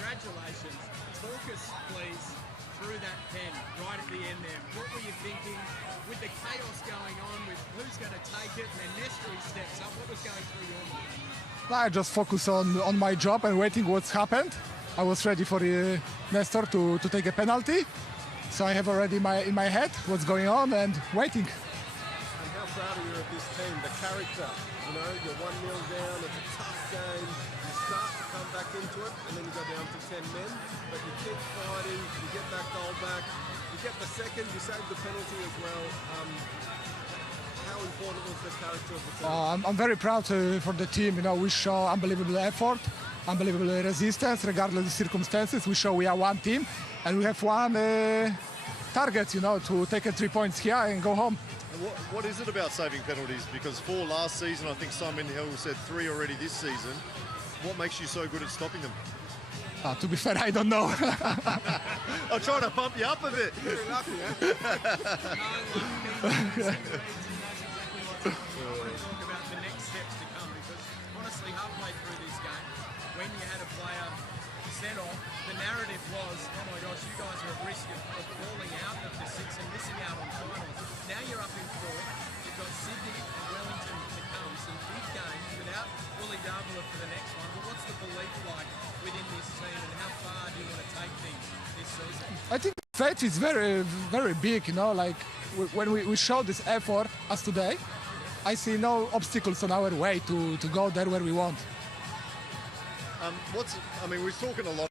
congratulations. Talk us, please, through that pen right at the end there. What were you thinking with the chaos going on, with who's going to take it, and then Nestor steps up? What was going through your mind? I just focus on my job and waiting what's happened. I was ready for Nestor to take a penalty. So I have already in my head what's going on and waiting. And how proud are you of this team, the character? You know, you're 1-0 down, it's a tough game. You start to come back into it, and then you go down to 10 men. But you keep fighting, you get that goal back, you get the second, you save the penalty as well. How important was the character of the team? I'm very proud for the team. You know, we show unbelievable effort, unbelievable resistance, regardless of the circumstances. We show we are one team, and we have one target, you know, to take 3 points here and go home. And what is it about saving penalties? Because 4 last season, I think Simon Hill said 3 already this season. What makes you so good at stopping them? To be fair, I don't know. I'm trying to pump you up a bit. Very lucky, eh? Talk about the next steps to come, because honestly, halfway through this game, when you had a player sent off, the narrative was, oh my gosh, you guys are at risk of falling out of the 6 and missing out on finals. Now you're up in 4th. You've got Sydney and Wellington to come, some big games without Willie Davila for the next one. But what's the belief like within this team, and how far do you want to take things this season? I think faith is very, very big, you know, like when we show this effort as today, I see no obstacles on our way to go there where we want. We're talking a lot